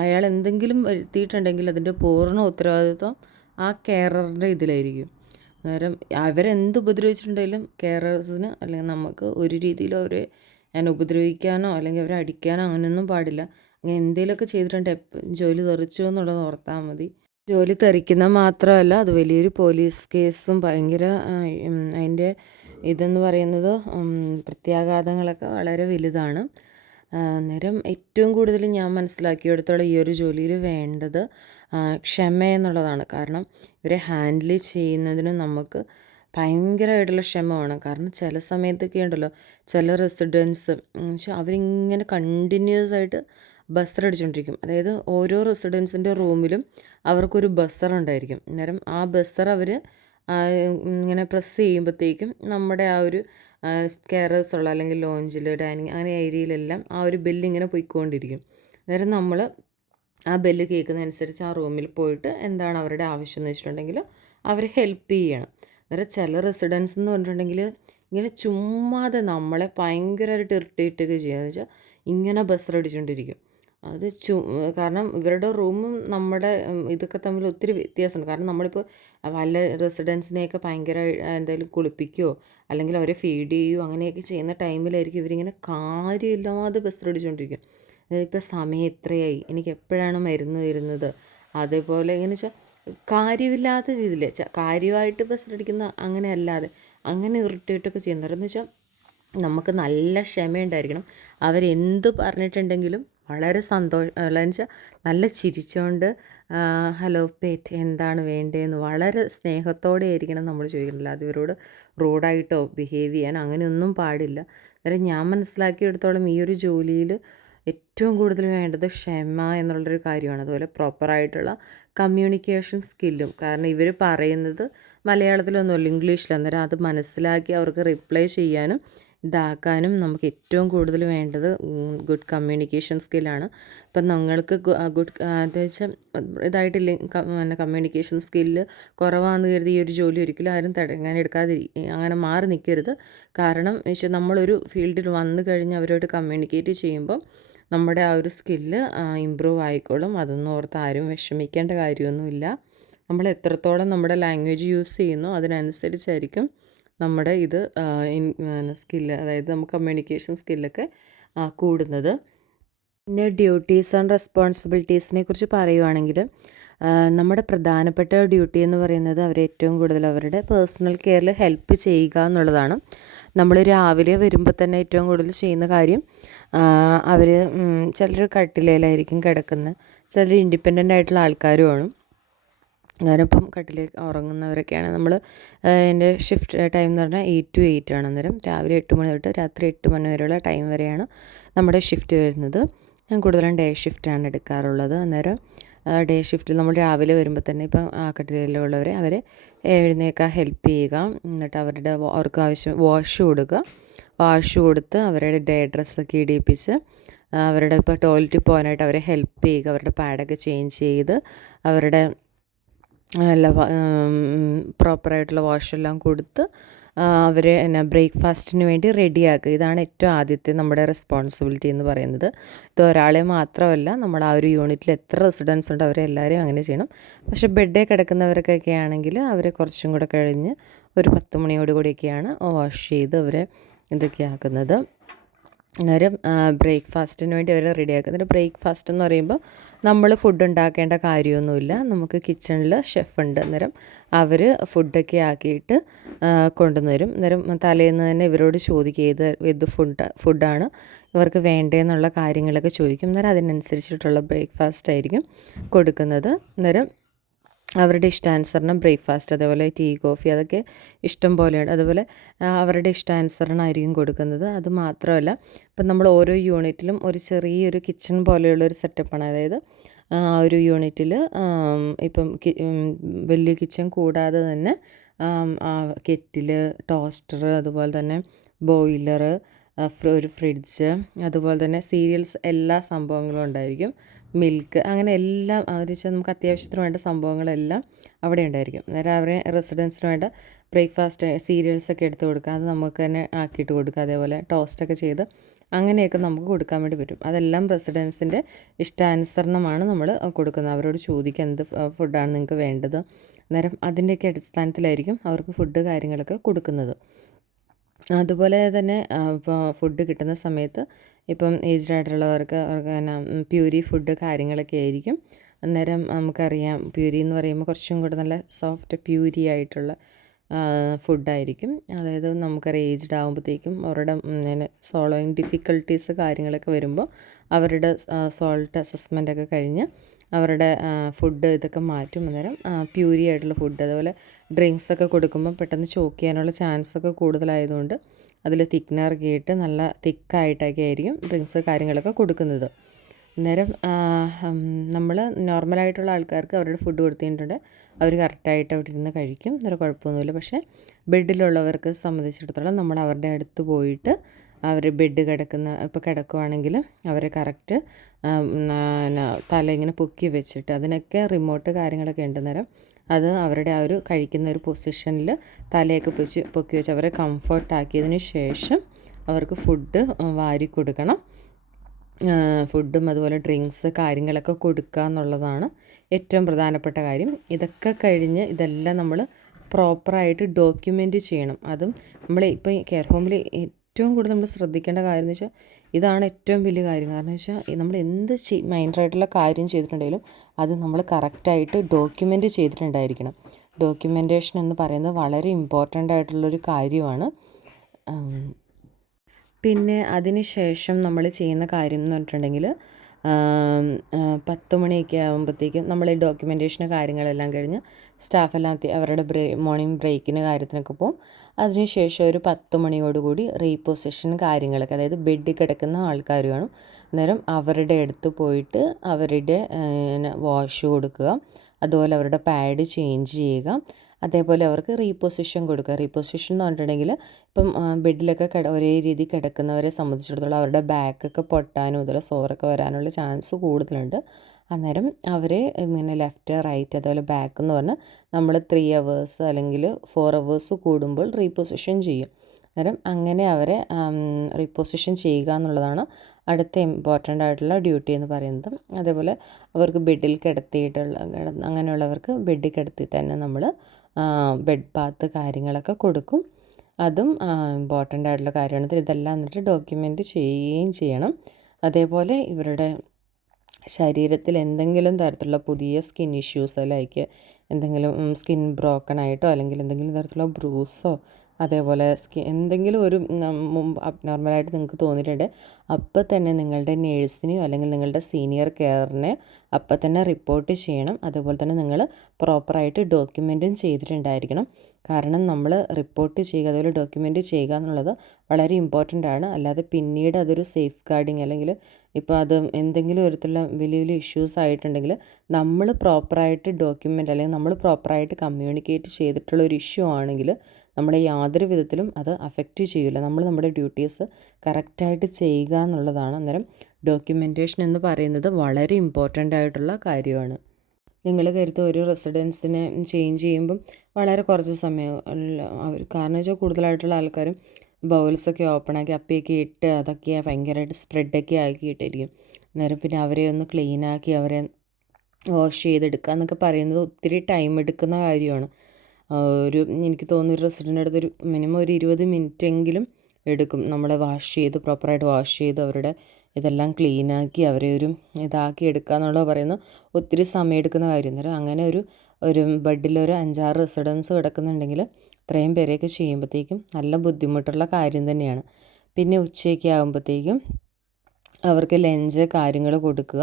അയാൾ എന്തെങ്കിലും വരുത്തിയിട്ടുണ്ടെങ്കിൽ അതിൻ്റെ പൂർണ്ണ ഉത്തരവാദിത്വം ആ കെയററിൻ്റെ ഇതിലായിരിക്കും. അന്നേരം അവരെന്ത് ഉപദ്രവിച്ചിട്ടുണ്ടെങ്കിലും കെയറേഴ്സിന് അല്ലെങ്കിൽ നമുക്ക് ഒരു രീതിയിലും അവരെ ഉപദ്രവിക്കാനോ അല്ലെങ്കിൽ അവരെ അടിക്കാനോ അങ്ങനെയൊന്നും പാടില്ല. അങ്ങനെ എന്തെങ്കിലുമൊക്കെ ചെയ്തിട്ടുണ്ടെങ്കിൽ ജോലി തെറിച്ചു എന്നുള്ളത് ഓർത്താൽ മതി. ജോലി തെറിക്കുന്ന മാത്രമല്ല, അത് വലിയൊരു പോലീസ് കേസും ഭയങ്കര അതിൻ്റെ ഇതെന്ന് പറയുന്നത് പ്രത്യാഘാതങ്ങളൊക്കെ വളരെ വലുതാണ്. അന്നേരം ഏറ്റവും കൂടുതൽ ഞാൻ മനസ്സിലാക്കിയെടുത്തോളം ഈ ഒരു ജോലിയിൽ വേണ്ടത് ക്ഷമ എന്നുള്ളതാണ്. കാരണം ഇവരെ ഹാൻഡിൽ ചെയ്യുന്നതിന് നമുക്ക് ഭയങ്കരമായിട്ടുള്ള ക്ഷമ വേണം. കാരണം ചില സമയത്തൊക്കെ ഉണ്ടല്ലോ, ചില റെസിഡൻസ് വെച്ചാൽ അവരിങ്ങനെ കണ്ടിന്യൂസ് ആയിട്ട് ബസർ അടിച്ചുകൊണ്ടിരിക്കും. അതായത് ഓരോ റെസിഡൻസിൻ്റെ റൂമിലും അവർക്കൊരു ബസർ ഉണ്ടായിരിക്കും. അന്നേരം ആ ബസർ അവർ ഇങ്ങനെ പ്രസ് ചെയ്യുമ്പോഴത്തേക്കും നമ്മുടെ ആ ഒരു കെയറേഴ്സുള്ള അല്ലെങ്കിൽ ലോഞ്ചിൽ ഡൈനിങ് അങ്ങനെ ഏരിയയിലെല്ലാം ആ ഒരു ബെല്ലിങ്ങനെ പോയിക്കൊണ്ടിരിക്കും. അന്നേരം നമ്മൾ ആ ബെല്ല് കേൾക്കുന്നതനുസരിച്ച് ആ റൂമിൽ പോയിട്ട് എന്താണ് അവരുടെ ആവശ്യം എന്ന് വെച്ചിട്ടുണ്ടെങ്കിൽ അവരെ ഹെൽപ്പ് ചെയ്യണം. അന്നേരം ചില റെസിഡൻസ് എന്ന് പറഞ്ഞിട്ടുണ്ടെങ്കിൽ ഇങ്ങനെ ചുമ്മാതെ നമ്മളെ ഭയങ്കരമായിട്ട് ഇറിറ്റേറ്റൊക്കെ ചെയ്യുകയെന്ന് വെച്ചാൽ ഇങ്ങനെ ബസർ അടിച്ചുകൊണ്ടിരിക്കും. അത് കാരണം ഇവരുടെ റൂമും നമ്മുടെ ഇതൊക്കെ തമ്മിൽ ഒത്തിരി വ്യത്യാസമുണ്ട്. കാരണം നമ്മളിപ്പോൾ വല്ല റെസിഡൻസിനെയൊക്കെ ഭയങ്കര എന്തായാലും കുളിപ്പിക്കുകയോ അല്ലെങ്കിൽ അവരെ ഫീഡ് ചെയ്യുകയോ അങ്ങനെയൊക്കെ ചെയ്യുന്ന ടൈമിലായിരിക്കും ഇവരിങ്ങനെ കാര്യമില്ലാതെ ബസർ അടിച്ചുകൊണ്ടിരിക്കും. ഇപ്പോൾ സമയം എത്രയായി, എനിക്ക് എപ്പോഴാണ് മരുന്ന് തരുന്നത്, അതേപോലെ എങ്ങനെ വെച്ചാൽ കാര്യമില്ലാത്ത രീതിയിൽ കാര്യമായിട്ട് ബസർ അടിക്കുന്ന അങ്ങനെ അല്ലാതെ അങ്ങനെ ഇറിറ്റേറ്റൊക്കെ ചെയ്യുന്നവരെന്ന് വെച്ചാൽ നമുക്ക് നല്ല ക്ഷമയുണ്ടായിരിക്കണം. അവരെന്ത് പറഞ്ഞിട്ടുണ്ടെങ്കിലും വളരെ എന്ന് വെച്ചാൽ നല്ല ചിരിച്ചുകൊണ്ട് ഹലോ പേറ്റ് എന്താണ് വേണ്ടതെന്ന് വളരെ സ്നേഹത്തോടെ ആയിരിക്കണം നമ്മൾ ചോദിക്കണില്ല. അത് ഇവരോട് റൂഡായിട്ടോ ബിഹേവ് ചെയ്യാൻ അങ്ങനെയൊന്നും പാടില്ല. അന്നേരം ഞാൻ മനസ്സിലാക്കിയെടുത്തോളം ഈ ഒരു ജോലിയിൽ ഏറ്റവും കൂടുതൽ വേണ്ടത് ക്ഷമ എന്നുള്ളൊരു കാര്യമാണ്. അതുപോലെ പ്രോപ്പറായിട്ടുള്ള കമ്മ്യൂണിക്കേഷൻ സ്കില്ലും. കാരണം ഇവർ പറയുന്നത് മലയാളത്തിലൊന്നുമല്ല, ഇംഗ്ലീഷിൽ. അന്നേരം അത് മനസ്സിലാക്കി അവർക്ക് റിപ്ലൈ ചെയ്യാനും ഇതാക്കാനും നമുക്ക് ഏറ്റവും കൂടുതൽ വേണ്ടത് ഗുഡ് കമ്മ്യൂണിക്കേഷൻ സ്കില്ലാണ്. ഇപ്പം നിങ്ങൾക്ക് ഗുഡ് എന്ന് വെച്ചാൽ ഇതായിട്ടില്ല കമ്മ്യൂണിക്കേഷൻ സ്കില്ല് കുറവാണെന്ന് കരുതി ഈ ഒരു ജോലി ഒരിക്കലും ആരും അങ്ങനെ മാറി നിൽക്കരുത്. കാരണം വെച്ചാൽ നമ്മളൊരു ഫീൽഡിൽ വന്നു കഴിഞ്ഞ് അവരോട് കമ്മ്യൂണിക്കേറ്റ് ചെയ്യുമ്പോൾ നമ്മുടെ ആ ഒരു സ്കില്ല് ഇമ്പ്രൂവ് ആയിക്കോളും. അതൊന്നും ഓർത്ത് ആരും വിഷമിക്കേണ്ട കാര്യമൊന്നുമില്ല. നമ്മൾ എത്രത്തോളം നമ്മുടെ ലാംഗ്വേജ് യൂസ് ചെയ്യുന്നോ അതിനനുസരിച്ചായിരിക്കും നമ്മുടെ ഇത് സ്കില്ല്, അതായത് നമുക്ക് കമ്മ്യൂണിക്കേഷൻ സ്കില്ലൊക്കെ കൂടുന്നത്. പിന്നെ ഡ്യൂട്ടീസ് ആൻഡ് റെസ്പോൺസിബിലിറ്റീസിനെ കുറിച്ച് പറയുവാണെങ്കിൽ നമ്മുടെ പ്രധാനപ്പെട്ട ഡ്യൂട്ടി എന്ന് പറയുന്നത് അവരെ ഏറ്റവും കൂടുതൽ അവരുടെ പേഴ്സണൽ കെയറിൽ ഹെൽപ്പ് ചെയ്യുക എന്നുള്ളതാണ്. നമ്മൾ രാവിലെ വരുമ്പോൾ തന്നെ ഏറ്റവും കൂടുതൽ ചെയ്യുന്ന കാര്യം അവർ ചിലർ കട്ടിലേലായിരിക്കും കിടക്കുന്നത്, ചിലർ ഇൻഡിപെൻഡൻ്റ് ആയിട്ടുള്ള ആൾക്കാരുമാണ്. അന്നേരം കട്ടിലേക്ക് ഉറങ്ങുന്നവരൊക്കെയാണ്. എൻ്റെ ഷിഫ്റ്റ് ടൈം എന്ന് പറഞ്ഞാൽ 8 to 8 ആണ്. അന്നേരം രാവിലെ 8 മണി തൊട്ട് രാത്രി 8 മണി വരെയുള്ള ടൈം വരെയാണ് നമ്മുടെ ഷിഫ്റ്റ് വരുന്നത്. ഞാൻ കൂടുതലും ഡേ ഷിഫ്റ്റാണ് എടുക്കാറുള്ളത്. അന്നേരം ഡേ ഷിഫ്റ്റിൽ നമ്മൾ രാവിലെ വരുമ്പോൾ തന്നെ ഇപ്പം കട്ടിലുള്ളവരെ അവരെ എഴുന്നേൽക്കാൻ ഹെൽപ്പ് ചെയ്യുക. എന്നിട്ട് അവർക്ക് ആവശ്യം വാഷ് കൊടുത്ത് അവരുടെ ഡേ ഡ്രസ്സൊക്കെ ഇടിയിപ്പിച്ച് അവരുടെ ഇപ്പോൾ ടോയ്ലറ്റിൽ പോകാനായിട്ട് അവരെ ഹെൽപ്പ് ചെയ്യുക. അവരുടെ പാഡൊക്കെ ചേഞ്ച് ചെയ്ത് അവരുടെ എല്ലാ പ്രോപ്പറായിട്ടുള്ള വാഷെല്ലാം കൊടുത്ത് അവരെ ബ്രേക്ക്ഫാസ്റ്റിന് വേണ്ടി റെഡിയാക്കുക. ഇതാണ് ഏറ്റവും ആദ്യത്തെ നമ്മുടെ റെസ്പോൺസിബിലിറ്റി എന്ന് പറയുന്നത്. ഇത് ഒരാളെ മാത്രമല്ല, നമ്മൾ ആ ഒരു യൂണിറ്റിൽ എത്ര റെസിഡൻസ് ഉണ്ട് അവരെ എല്ലാവരെയും അങ്ങനെ ചെയ്യണം. പക്ഷേ ബെഡിൽ കിടക്കുന്നവർക്കൊക്കെ ആണെങ്കിൽ അവരെ കുറച്ചും കൂടെ കഴിഞ്ഞ് ഒരു 10 മണിയോട് കൂടിയൊക്കെയാണ് വാഷ് ചെയ്ത് അവരെ ഇതൊക്കെ ആക്കുന്നത്. അന്നേരം ബ്രേക്ക്ഫാസ്റ്റിന് വേണ്ടി അവർ റെഡിയാക്കും. എന്നിട്ട് ബ്രേക്ക്ഫാസ്റ്റ് എന്ന് പറയുമ്പോൾ നമ്മൾ ഫുഡ് ഉണ്ടാക്കേണ്ട കാര്യമൊന്നുമില്ല. നമുക്ക് കിച്ചണിൽ ഷെഫുണ്ട്. അന്നേരം അവർ ഫുഡൊക്കെ ആക്കിയിട്ട് കൊണ്ടുവന്ന് തരും. അന്നേരം തലേന്ന് തന്നെ ഇവരോട് ചോദിക്കുക ഏത് ഫുഡാണ് ഇവർക്ക് വേണ്ടതെന്നുള്ള കാര്യങ്ങളൊക്കെ ചോദിക്കും. അന്നേരം അതിനനുസരിച്ചിട്ടുള്ള ബ്രേക്ക്ഫാസ്റ്റ് ആയിരിക്കും കൊടുക്കുന്നത്. അന്നേരം അവരുടെ ഇഷ്ടാനുസരണം ബ്രേക്ക്ഫാസ്റ്റ്, അതേപോലെ ടീ, കോഫി അതൊക്കെ ഇഷ്ടം പോലെയാണ്. അതുപോലെ അവരുടെ ഇഷ്ടാനുസരണമായിരിക്കും കൊടുക്കുന്നത്. അത് മാത്രമല്ല, ഇപ്പം നമ്മൾ ഓരോ യൂണിറ്റിലും ഒരു ചെറിയൊരു കിച്ചൺ പോലെയുള്ളൊരു സെറ്റപ്പാണ്. അതായത് ഒരു യൂണിറ്റിൽ ഇപ്പം വലിയ കിച്ചൺ കൂടാതെ തന്നെ കെറ്റില്, ടോസ്റ്റർ, അതുപോലെ തന്നെ ബോയിലറ്, ഒരു ഫ്രിഡ്ജ്, അതുപോലെ തന്നെ സീരിയൽസ് എല്ലാ സംഭവങ്ങളും ഉണ്ടായിരിക്കും. മിൽക്ക്, അങ്ങനെ എല്ലാം വെച്ചാൽ നമുക്ക് അത്യാവശ്യത്തിന് വേണ്ട സംഭവങ്ങളെല്ലാം അവിടെ ഉണ്ടായിരിക്കും. അന്നേരം അവരെ റെസിഡൻസിന് വേണ്ട ബ്രേക്ക്ഫാസ്റ്റ് സീരിയൽസൊക്കെ എടുത്ത് കൊടുക്കുക, അത് നമുക്ക് തന്നെ ആക്കിയിട്ട് കൊടുക്കുക. അതേപോലെ ടോസ്റ്റൊക്കെ ചെയ്ത് അങ്ങനെയൊക്കെ നമുക്ക് കൊടുക്കാൻ വേണ്ടി പറ്റും. അതെല്ലാം റെസിഡൻസിൻ്റെ ഇഷ്ടാനുസരണമാണ് നമ്മൾ കൊടുക്കുന്നത്. അവരോട് ചോദിക്കുക എന്ത് ഫുഡാണ് നിങ്ങൾക്ക് വേണ്ടത്. അന്നേരം അതിൻ്റെയൊക്കെ അടിസ്ഥാനത്തിലായിരിക്കും അവർക്ക് ഫുഡ് കാര്യങ്ങളൊക്കെ കൊടുക്കുന്നത്. അതുപോലെ തന്നെ ഇപ്പോൾ ഫുഡ് കിട്ടുന്ന സമയത്ത് ഇപ്പം ഏജ്ഡ് ആയിട്ടുള്ളവർക്ക് പ്യൂരി ഫുഡ് കാര്യങ്ങളൊക്കെ ആയിരിക്കും. അന്നേരം നമുക്കറിയാം പ്യൂരി എന്ന് പറയുമ്പോൾ കുറച്ചും കൂടെ നല്ല സോഫ്റ്റ് പ്യൂരി ആയിട്ടുള്ള ഫുഡായിരിക്കും. അതായത് നമുക്കറിയാം ഏജ്ഡ് ആകുമ്പോഴത്തേക്കും അവരുടെ സോളോയിങ് ഡിഫിക്കൽട്ടീസ് കാര്യങ്ങളൊക്കെ വരുമ്പോൾ അവരുടെ സോൾട്ട് അസസ്മെൻ്റൊക്കെ കഴിഞ്ഞ് അവരുടെ ഫുഡ് ഇതൊക്കെ മാറ്റും. അന്നേരം പ്യൂരി ആയിട്ടുള്ള ഫുഡ്, അതുപോലെ ഡ്രിങ്ക്സൊക്കെ കൊടുക്കുമ്പോൾ പെട്ടെന്ന് ചോക്ക് ചെയ്യാനുള്ള ചാൻസൊക്കെ കൂടുതലായതുകൊണ്ട് അതിൽ തിക്നർ ഇട്ട് നല്ല തിക്കായിട്ടൊക്കെ ആയിരിക്കും ഡ്രിങ്ക്സ് കാര്യങ്ങളൊക്കെ കൊടുക്കുന്നത്. അന്നേരം നമ്മൾ നോർമലായിട്ടുള്ള ആൾക്കാർക്ക് അവരുടെ ഫുഡ് കൊടുത്തിട്ടുണ്ട്, അവർ കറക്റ്റായിട്ട് അവിടെ ഇരുന്ന് കഴിക്കും, അന്നേരം കുഴപ്പമൊന്നുമില്ല. പക്ഷേ ബെഡിലുള്ളവർക്ക് സംബന്ധിച്ചിടത്തോളം നമ്മൾ അവരുടെ അടുത്ത് പോയിട്ട് അവർ ബെഡ് ഇപ്പോൾ കിടക്കുവാണെങ്കിൽ അവരെ കറക്റ്റ് തല ഇങ്ങനെ പൊക്കി വെച്ചിട്ട്, അതിനൊക്കെ റിമോട്ട് കാര്യങ്ങളൊക്കെ ഉണ്ട്. നേരം അത് അവരുടെ ആ ഒരു കഴിക്കുന്ന ഒരു പൊസിഷനിൽ തലയൊക്കെ പൊക്കി വെച്ച് അവരെ കംഫർട്ടാക്കിയതിന് ശേഷം അവർക്ക് ഫുഡ് വാരി കൊടുക്കണം. ഫുഡും അതുപോലെ ഡ്രിങ്ക്സ് കാര്യങ്ങളൊക്കെ കൊടുക്കുക എന്നുള്ളതാണ് ഏറ്റവും പ്രധാനപ്പെട്ട കാര്യം. ഇതൊക്കെ കഴിഞ്ഞ് ഇതെല്ലാം നമ്മൾ പ്രോപ്പറായിട്ട് ഡോക്യുമെൻ്റ് ചെയ്യണം. അതും നമ്മൾ ഇപ്പോൾ കെയർ ഹോമിൽ ഏറ്റവും കൂടുതൽ നമ്മൾ ശ്രദ്ധിക്കേണ്ട കാര്യം എന്ന് വെച്ചാൽ ഇതാണ് ഏറ്റവും വലിയ കാര്യം. കാരണം വെച്ചാൽ നമ്മൾ എന്ത് മൈൻഡായിട്ടുള്ള കാര്യം ചെയ്തിട്ടുണ്ടെങ്കിലും അത് നമ്മൾ കറക്റ്റായിട്ട് ഡോക്യുമെൻ്റ് ചെയ്തിട്ടുണ്ടായിരിക്കണം. ഡോക്യുമെൻറ്റേഷൻ എന്ന് പറയുന്നത് വളരെ ഇമ്പോർട്ടൻ്റ് ആയിട്ടുള്ളൊരു കാര്യമാണ്. പിന്നെ അതിന് ശേഷം നമ്മൾ ചെയ്യുന്ന കാര്യം എന്ന് പറഞ്ഞിട്ടുണ്ടെങ്കിൽ 10 മണിയൊക്കെ ആകുമ്പോഴത്തേക്കും നമ്മൾ ഈ ഡോക്യുമെൻറ്റേഷന് കാര്യങ്ങളെല്ലാം കഴിഞ്ഞ് സ്റ്റാഫെല്ലാം അവരുടെ മോർണിംഗ് ബ്രേക്കിന് കാര്യത്തിനൊക്കെ പോകും. അതിനുശേഷം ഒരു 10 മണിയോടുകൂടി റീപൊസിഷൻ കാര്യങ്ങളൊക്കെ, അതായത് ബെഡിൽ കിടക്കുന്ന ആൾക്കാർ കാണും. അന്നേരം അവരുടെ അടുത്ത് പോയിട്ട് അവരുടെ വാഷ് കൊടുക്കുക, അതുപോലെ അവരുടെ പാഡ് ചേഞ്ച് ചെയ്യുക, അതേപോലെ അവർക്ക് റീപൊസിഷൻ കൊടുക്കുക. റീപൊസിഷൻ എന്ന് പറഞ്ഞിട്ടുണ്ടെങ്കിൽ ഇപ്പം ബെഡിലൊക്കെ ഒരേ രീതി കിടക്കുന്നവരെ സംബന്ധിച്ചിടത്തോളം അവരുടെ ബാക്കൊക്കെ പൊട്ടാനും അതുപോലെ സോറൊക്കെ വരാനുള്ള ചാൻസ് കൂടുതലുണ്ട്. അന്നേരം അവരെ ഇങ്ങനെ ലെഫ്റ്റ് റൈറ്റ് അതുപോലെ ബാക്ക് എന്ന് പറഞ്ഞ് നമ്മൾ 3 hours അല്ലെങ്കിൽ 4 hours കൂടുമ്പോൾ റീപൊസിഷൻ ചെയ്യും. അന്നേരം അങ്ങനെ അവരെ റീപൊസിഷൻ ചെയ്യുക എന്നുള്ളതാണ് അടുത്ത ഇമ്പോർട്ടൻ്റ് ആയിട്ടുള്ള ഡ്യൂട്ടി എന്ന് പറയുന്നത്. അതേപോലെ അവർക്ക് ബെഡിൽ അങ്ങനെയുള്ളവർക്ക് ബെഡിൽ കിടത്തി തന്നെ നമ്മൾ ബെഡ് ബാത്ത് കാര്യങ്ങളൊക്കെ കൊടുക്കും. അതും ഇമ്പോർട്ടൻ്റ് ആയിട്ടുള്ള കാര്യമാണ്. ഇതെല്ലാം എന്നിട്ട് ഡോക്യുമെൻ്റ് ചെയ്യുകയും ചെയ്യണം. അതേപോലെ ഇവരുടെ ശരീരത്തിൽ എന്തെങ്കിലും തരത്തിലുള്ള പുതിയ സ്കിൻ ഇഷ്യൂസ്, ലൈക്ക് എന്തെങ്കിലും സ്കിൻ ബ്രോക്കൺ ആയിട്ടോ അല്ലെങ്കിൽ എന്തെങ്കിലും തരത്തിലുള്ള ബ്രൂസോ അതേപോലെ എന്തെങ്കിലും ഒരു മുമ്പ് അബ്നോർമലായിട്ട് നിങ്ങൾക്ക് തോന്നിയിട്ടുണ്ട്, അപ്പം തന്നെ നിങ്ങളുടെ നേഴ്സിനെയോ അല്ലെങ്കിൽ നിങ്ങളുടെ സീനിയർ കെയറിനെ അപ്പം തന്നെ റിപ്പോർട്ട് ചെയ്യണം. അതുപോലെ തന്നെ നിങ്ങൾ പ്രോപ്പറായിട്ട് ഡോക്യുമെൻറ്റും ചെയ്തിട്ടുണ്ടായിരിക്കണം. കാരണം നമ്മൾ റിപ്പോർട്ട് ചെയ്യുക അതുപോലെ ഡോക്യുമെൻ്റ് ചെയ്യുക എന്നുള്ളത് വളരെ ഇമ്പോർട്ടൻ്റ് ആണ്. അല്ലാതെ പിന്നീട് അതൊരു സേഫ് ഗാർഡിങ് അല്ലെങ്കിൽ ഇപ്പോൾ അത് എന്തെങ്കിലും തരത്തിലുള്ള വലിയ വലിയ ഇഷ്യൂസ് ആയിട്ടുണ്ടെങ്കിൽ നമ്മൾ പ്രോപ്പറായിട്ട് ഡോക്യുമെൻ്റ് അല്ലെങ്കിൽ നമ്മൾ പ്രോപ്പറായിട്ട് കമ്മ്യൂണിക്കേറ്റ് ചെയ്തിട്ടുള്ള ഒരു ഇഷ്യൂ ആണെങ്കിൽ നമ്മളെ യാതൊരു വിധത്തിലും അത് അഫക്റ്റ് ചെയ്യില്ല. നമ്മൾ നമ്മുടെ ഡ്യൂട്ടീസ് കറക്റ്റായിട്ട് ചെയ്യുക എന്നുള്ളതാണ്. അന്നേരം ഡോക്യുമെൻറ്റേഷൻ എന്ന് പറയുന്നത് വളരെ ഇമ്പോർട്ടൻ്റ് ആയിട്ടുള്ള കാര്യമാണ്. നിങ്ങൾ കരുതും ഒരു റെസിഡൻസിനെ ചേഞ്ച് ചെയ്യുമ്പം വളരെ കുറച്ച് സമയം കാരണം വെച്ചാൽ കൂടുതലായിട്ടുള്ള ആൾക്കാരും ബൗൾസൊക്കെ ഓപ്പണാക്കി അപ്പിയൊക്കെ ഇട്ട് അതൊക്കെ ഭയങ്കരമായിട്ട് സ്പ്രെഡൊക്കെ ആക്കിയിട്ടായിരിക്കും. അന്നേരം പിന്നെ അവരെ ഒന്ന് ക്ലീനാക്കി അവരെ വാഷ് ചെയ്തെടുക്കുക എന്നൊക്കെ പറയുന്നത് ഒത്തിരി ടൈം എടുക്കുന്ന കാര്യമാണ്. എനിക്ക് തോന്നുന്നു ഒരു റെസിഡൻ്റ് അടുത്തൊരു മിനിമം ഒരു 20 മിനിറ്റെങ്കിലും എടുക്കും. നമ്മൾ വാഷ് ചെയ്ത് പ്രോപ്പറായിട്ട് വാഷ് ചെയ്ത് അവരുടെ ഇതെല്ലാം ക്ലീനാക്കി അവരെ ഒരു ഇതാക്കി എടുക്കുക എന്നുള്ളത് പറയുന്നത് ഒത്തിരി സമയം എടുക്കുന്ന കാര്യം. അന്നേരം അങ്ങനെ ഒരു ബെഡിലൊരു 5-6 റെസിഡൻസ് കിടക്കുന്നുണ്ടെങ്കിൽ ഇത്രയും പേരെയൊക്കെ ചെയ്യുമ്പോഴത്തേക്കും നല്ല ബുദ്ധിമുട്ടുള്ള കാര്യം തന്നെയാണ്. പിന്നെ ഉച്ചയൊക്കെ ആകുമ്പോഴത്തേക്കും അവർക്ക് ലഞ്ച് കാര്യങ്ങൾ കൊടുക്കുക.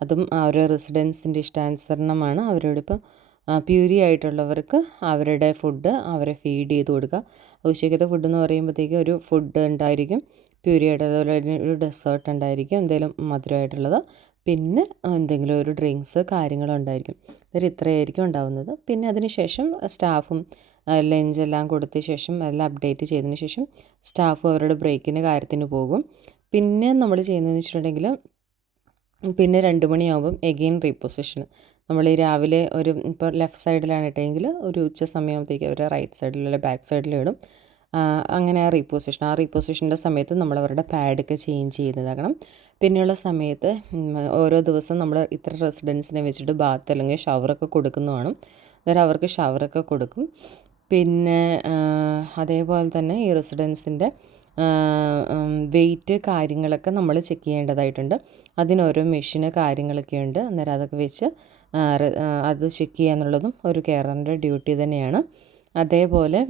അതും അവരുടെ റെസിഡൻസിൻ്റെ ഇഷ്ടാനുസരണമാണ്. അവരോടിപ്പം പ്യൂരി ആയിട്ടുള്ളവർക്ക് അവരുടെ ഫുഡ് അവരെ ഫീഡ് ചെയ്ത് കൊടുക്കുക. ഉച്ചയ്ക്കത്തെ ഫുഡ് എന്ന് പറയുമ്പോഴത്തേക്കും ഒരു ഫുഡ് ഉണ്ടായിരിക്കും പ്യൂരി ആയിട്ട്, അതുപോലെ ഒരു ഡെസേർട്ട് ഉണ്ടായിരിക്കും, എന്തെങ്കിലും മധുരമായിട്ടുള്ളത്, പിന്നെ എന്തെങ്കിലും ഒരു ഡ്രിങ്ക്സ് കാര്യങ്ങളുണ്ടായിരിക്കും. അതൊരു ഇത്രയായിരിക്കും ഉണ്ടാവുന്നത്. പിന്നെ അതിന് ശേഷം സ്റ്റാഫും ലഞ്ചെല്ലാം കൊടുത്ത ശേഷം എല്ലാം അപ്ഡേറ്റ് ചെയ്തതിന് ശേഷം സ്റ്റാഫും അവരുടെ ബ്രേക്കിൻ്റെ കാര്യത്തിന് പോകും. പിന്നെ നമ്മൾ ചെയ്യുന്നതെന്ന് വെച്ചിട്ടുണ്ടെങ്കിൽ പിന്നെ 2 മണിയാകുമ്പം എഗെയിൻ റീപൊസിഷൻ. നമ്മൾ ഈ രാവിലെ ഇപ്പോൾ ലെഫ്റ്റ് സൈഡിലാണ് ഇട്ടെങ്കിൽ ഒരു ഉച്ച സമയമാകുമ്പോഴത്തേക്ക് അവർ റൈറ്റ് സൈഡിൽ അല്ലെങ്കിൽ ബാക്ക് സൈഡിൽ ഇടും. അങ്ങനെ ആ റീപൊസിഷൻ്റെ സമയത്ത് നമ്മൾ അവരുടെ പാഡൊക്കെ ചേഞ്ച് ചെയ്യുന്നതാകണം. പിന്നെയുള്ള സമയത്ത് ഓരോ ദിവസം നമ്മൾ ഇത്ര റെസിഡൻസിനെ വെച്ചിട്ട് ബാത്ത് അല്ലെങ്കിൽ ഷവറൊക്കെ കൊടുക്കുന്നതാണ്. അന്നേരം അവർക്ക് ഷവറൊക്കെ കൊടുക്കും. പിന്നെ അതേപോലെ തന്നെ ഈ റെസിഡൻസിൻ്റെ വെയിറ്റ് കാര്യങ്ങളൊക്കെ നമ്മൾ ചെക്ക് ചെയ്യേണ്ടതായിട്ടുണ്ട്. അതിനോരോ മെഷീന് കാര്യങ്ങളൊക്കെ ഉണ്ട്. അന്നേരം അതൊക്കെ വെച്ച് അത് ചെക്ക് ചെയ്യുക എന്നുള്ളതും ഒരു കെയറിൻ്റെ ഡ്യൂട്ടി തന്നെയാണ്. അതേപോലെ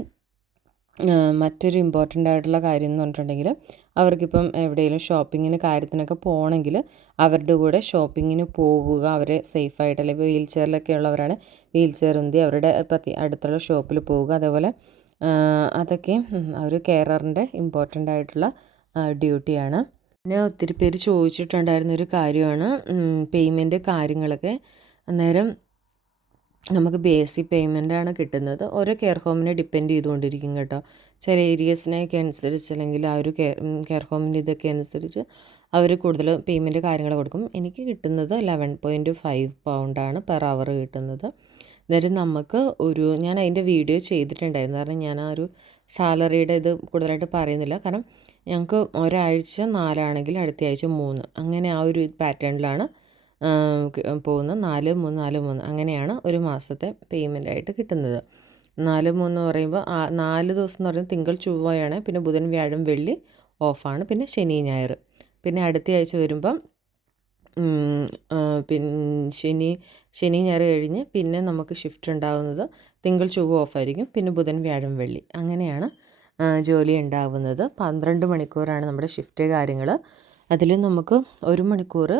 മറ്റൊരു ഇമ്പോർട്ടൻ്റ് ആയിട്ടുള്ള കാര്യം എന്ന് പറഞ്ഞിട്ടുണ്ടെങ്കിൽ അവർക്കിപ്പം എവിടെയെങ്കിലും ഷോപ്പിങ്ങിന് കാര്യത്തിനൊക്കെ പോകണമെങ്കിൽ അവരുടെ കൂടെ ഷോപ്പിങ്ങിന് പോവുക. അവരെ സേഫായിട്ട്, അല്ലെങ്കിൽ വീൽ ചെയറിലൊക്കെ ഉള്ളവരാണ് വീൽ ചെയർ ഉന്തി അവരുടെ അടുത്തുള്ള ഷോപ്പിൽ പോവുക. അതേപോലെ അതൊക്കെ ഒരു കെയറിൻ്റെ ഇമ്പോർട്ടൻ്റ് ആയിട്ടുള്ള ഡ്യൂട്ടിയാണ്. പിന്നെ ഒത്തിരി പേര് ചോദിച്ചിട്ടുണ്ടായിരുന്നൊരു കാര്യമാണ് പേയ്മെൻറ്റ് കാര്യങ്ങളൊക്കെ. അന്നേരം നമുക്ക് ബേസിക് പേയ്മെൻറ്റാണ് കിട്ടുന്നത്. ഓരോ കെയർ ഹോമിനെ ഡിപ്പെൻഡ് ചെയ്തുകൊണ്ടിരിക്കും കേട്ടോ. ചില ഏരിയസിനെയൊക്കെ അനുസരിച്ച് അല്ലെങ്കിൽ ആ ഒരു കെയർ ഹോമിൻ്റെ ഇതൊക്കെ അനുസരിച്ച് അവർ കൂടുതൽ പേയ്മെൻറ്റ് കാര്യങ്ങൾ കൊടുക്കും. എനിക്ക് കിട്ടുന്നത് 11.5 പൗണ്ടാണ് പെർ അവർ കിട്ടുന്നത്. അന്നേരം നമുക്ക് ഞാൻ അതിൻ്റെ വീഡിയോ ചെയ്തിട്ടുണ്ടായിരുന്നു. കാരണം ഞാൻ ആ ഒരു സാലറിയുടെ ഇത് കൂടുതലായിട്ട് പറയുന്നില്ല. കാരണം ഞങ്ങൾക്ക് ഒരാഴ്ച 4 ആണെങ്കിൽ അടുത്ത ആഴ്ച 3, അങ്ങനെ ആ ഒരു പാറ്റേണിലാണ് പോകുന്നത്. 4-3 അങ്ങനെയാണ് ഒരു മാസത്തെ പേയ്മെൻ്റ് ആയിട്ട് കിട്ടുന്നത്. 4-3 പറയുമ്പോൾ 4 ദിവസം എന്ന് പറയുന്നത് തിങ്കൾ ചൊവ്വയാണ്, പിന്നെ ബുധൻ വ്യാഴം വെള്ളി ഓഫാണ്, പിന്നെ ശനി ഞായർ. പിന്നെ അടുത്ത ആഴ്ച വരുമ്പം ശനി ഞായർ കഴിഞ്ഞ് പിന്നെ നമുക്ക് ഷിഫ്റ്റ് ഉണ്ടാകുന്നത് തിങ്കൾ ചൊവ്വ ഓഫായിരിക്കും, പിന്നെ ബുധൻ വ്യാഴം വെള്ളി അങ്ങനെയാണ് ജോലി ഉണ്ടാവുന്നത്. 12 മണിക്കൂറാണ് നമ്മുടെ ഷിഫ്റ്റ് കാര്യങ്ങൾ. അതിൽ നമുക്ക് 1 മണിക്കൂർ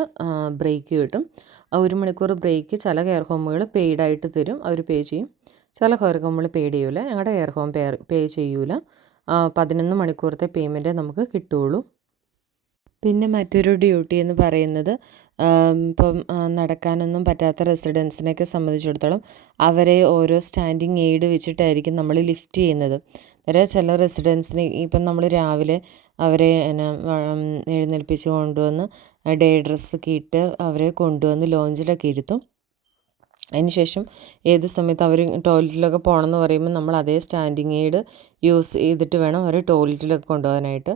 ബ്രേക്ക് കിട്ടും. ആ 1 മണിക്കൂർ ബ്രേക്ക് ചില കെയർ ഹോമുകൾ പെയ്ഡായിട്ട് തരും, അവർ പേ ചെയ്യും. ചില കെയർ ഹോമുകൾ പെയ്ഡ് ചെയ്യൂല. ഞങ്ങളുടെ കെയർ ഹോം പേ ചെയ്യൂല. 11 മണിക്കൂറത്തെ പേയ്മെൻറ്റേ നമുക്ക് കിട്ടുകയുള്ളൂ. പിന്നെ മറ്റൊരു ഡ്യൂട്ടി എന്ന് പറയുന്നത് ഇപ്പം നടക്കാനൊന്നും പറ്റാത്ത റെസിഡൻസിനെയൊക്കെ സംബന്ധിച്ചിടത്തോളം അവരെ ഓരോ സ്റ്റാൻഡിങ് എയ്ഡ് വെച്ചിട്ടായിരിക്കും നമ്മൾ ലിഫ്റ്റ് ചെയ്യുന്നത്. അന്നേരം ചില റെസിഡൻസിന് ഇപ്പം നമ്മൾ രാവിലെ അവരെ എഴുന്നേൽപ്പിച്ച് കൊണ്ടുവന്ന് ഡേ ഡ്രസ്സൊക്കെ ഇട്ട് അവരെ കൊണ്ടുവന്ന് ലോഞ്ചിലൊക്കെ ഇരുത്തും. അതിനുശേഷം ഏത് സമയത്ത് അവർ ടോയ്ലറ്റിലൊക്കെ പോകണമെന്ന് പറയുമ്പോൾ നമ്മൾ അതേ സ്റ്റാൻഡിങ് എയ്ഡ് യൂസ് ചെയ്തിട്ട് വേണം അവരെ ടോയ്ലറ്റിലൊക്കെ കൊണ്ടുപോകാനായിട്ട്.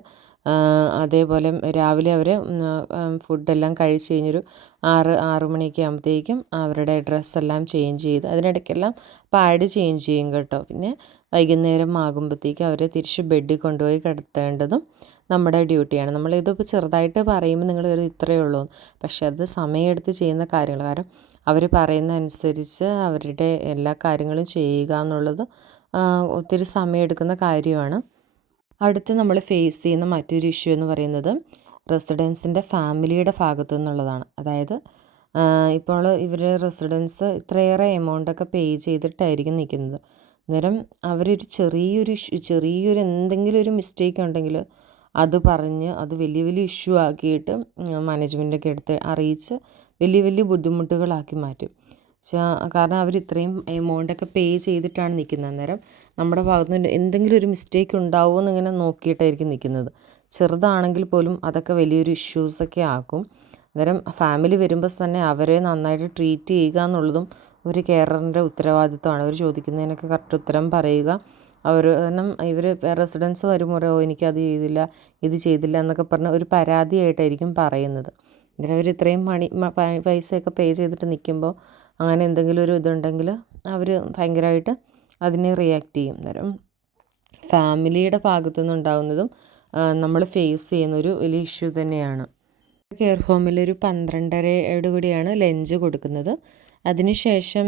അതേപോലെ രാവിലെ അവർ ഫുഡെല്ലാം കഴിച്ച് കഴിഞ്ഞൊരു 6 മണിയൊക്കെ ആകുമ്പോഴത്തേക്കും അവരുടെ ഡ്രസ്സെല്ലാം ചേഞ്ച് ചെയ്ത് അതിനിടയ്ക്കെല്ലാം പാഡ് ചേഞ്ച് ചെയ്യും കേട്ടോ. പിന്നെ വൈകുന്നേരം ആകുമ്പോഴത്തേക്കും അവരെ തിരിച്ച് ബെഡിൽ കൊണ്ടുപോയി കിടത്തേണ്ടതും നമ്മുടെ ഡ്യൂട്ടിയാണ്. നമ്മളിതിപ്പോൾ ചെറുതായിട്ട് പറയുമ്പോൾ നിങ്ങൾ ഇത്രയേ ഉള്ളൂ, പക്ഷെ അത് സമയമെടുത്ത് ചെയ്യുന്ന കാര്യങ്ങൾ. കാരണം അവർ പറയുന്ന അനുസരിച്ച് അവരുടെ എല്ലാ കാര്യങ്ങളും ചെയ്യുക എന്നുള്ളത് ഒത്തിരി സമയമെടുക്കുന്ന കാര്യമാണ്. അടുത്ത് നമ്മൾ ഫേസ് ചെയ്യുന്ന മറ്റൊരു ഇഷ്യൂ എന്ന് പറയുന്നത് റെസിഡൻസിൻ്റെ ഫാമിലിയുടെ ഭാഗത്തു നിന്നുള്ളതാണ്. അതായത് ഇപ്പോൾ ഇവർ റെസിഡൻസ് ഇത്രയേറെ എമൗണ്ടൊക്കെ പേ ചെയ്തിട്ടായിരിക്കും നിൽക്കുന്നത്. അന്നേരം അവരൊരു ചെറിയൊരു എന്തെങ്കിലും ഒരു മിസ്റ്റേക്ക് ഉണ്ടെങ്കിൽ അത് പറഞ്ഞ് അത് വലിയ വലിയ ഇഷ്യൂ ആക്കിയിട്ട് മാനേജ്മെൻറ്റൊക്കെ എടുത്ത് അറിയിച്ച് വലിയ ബുദ്ധിമുട്ടുകളാക്കി മാറ്റും. കാരണം അവർ ഇത്രയും എമൗണ്ടൊക്കെ പേ ചെയ്തിട്ടാണ് നിൽക്കുന്നത്. അന്നേരം നമ്മുടെ ഭാഗത്ത് നിന്ന് എന്തെങ്കിലും ഒരു മിസ്റ്റേക്ക് ഉണ്ടാവുമോ എന്നിങ്ങനെ നോക്കിയിട്ടായിരിക്കും നിൽക്കുന്നത്. ചെറുതാണെങ്കിൽ പോലും അതൊക്കെ വലിയൊരു ഇഷ്യൂസൊക്കെ ആക്കും. അന്നേരം ഫാമിലി വരുമ്പോൾ തന്നെ അവരെ നന്നായിട്ട് ട്രീറ്റ് ചെയ്യുക എന്നുള്ളതും ഒരു കെയറിൻ്റെ ഉത്തരവാദിത്വമാണ്. അവർ ചോദിക്കുന്നതിനൊക്കെ കറക്റ്റ് ഉത്തരം പറയുക. കാരണം ഇവർ റെസിഡൻസ് വരുമ്പോൾ എനിക്കത് ചെയ്തില്ല ഇത് ചെയ്തില്ല എന്നൊക്കെ പറഞ്ഞ് ഒരു പരാതിയായിട്ടായിരിക്കും പറയുന്നത്. അന്നേരം അവർ ഇത്രയും പൈസയൊക്കെ പേ ചെയ്തിട്ട് നിൽക്കുമ്പോൾ അങ്ങനെ എന്തെങ്കിലും ഒരു ഇതുണ്ടെങ്കിൽ അവർ ഭയങ്കരമായിട്ട് അതിനെ റിയാക്ട് ചെയ്യും. അന്നേരം ഫാമിലിയുടെ ഭാഗത്തു നിന്നുണ്ടാകുന്നതും നമ്മൾ ഫേസ് ചെയ്യുന്നൊരു വലിയ ഇഷ്യൂ തന്നെയാണ്. കെയർ ഹോമിലൊരു 12:30 കൂടിയാണ് ലഞ്ച് കൊടുക്കുന്നത്. അതിനുശേഷം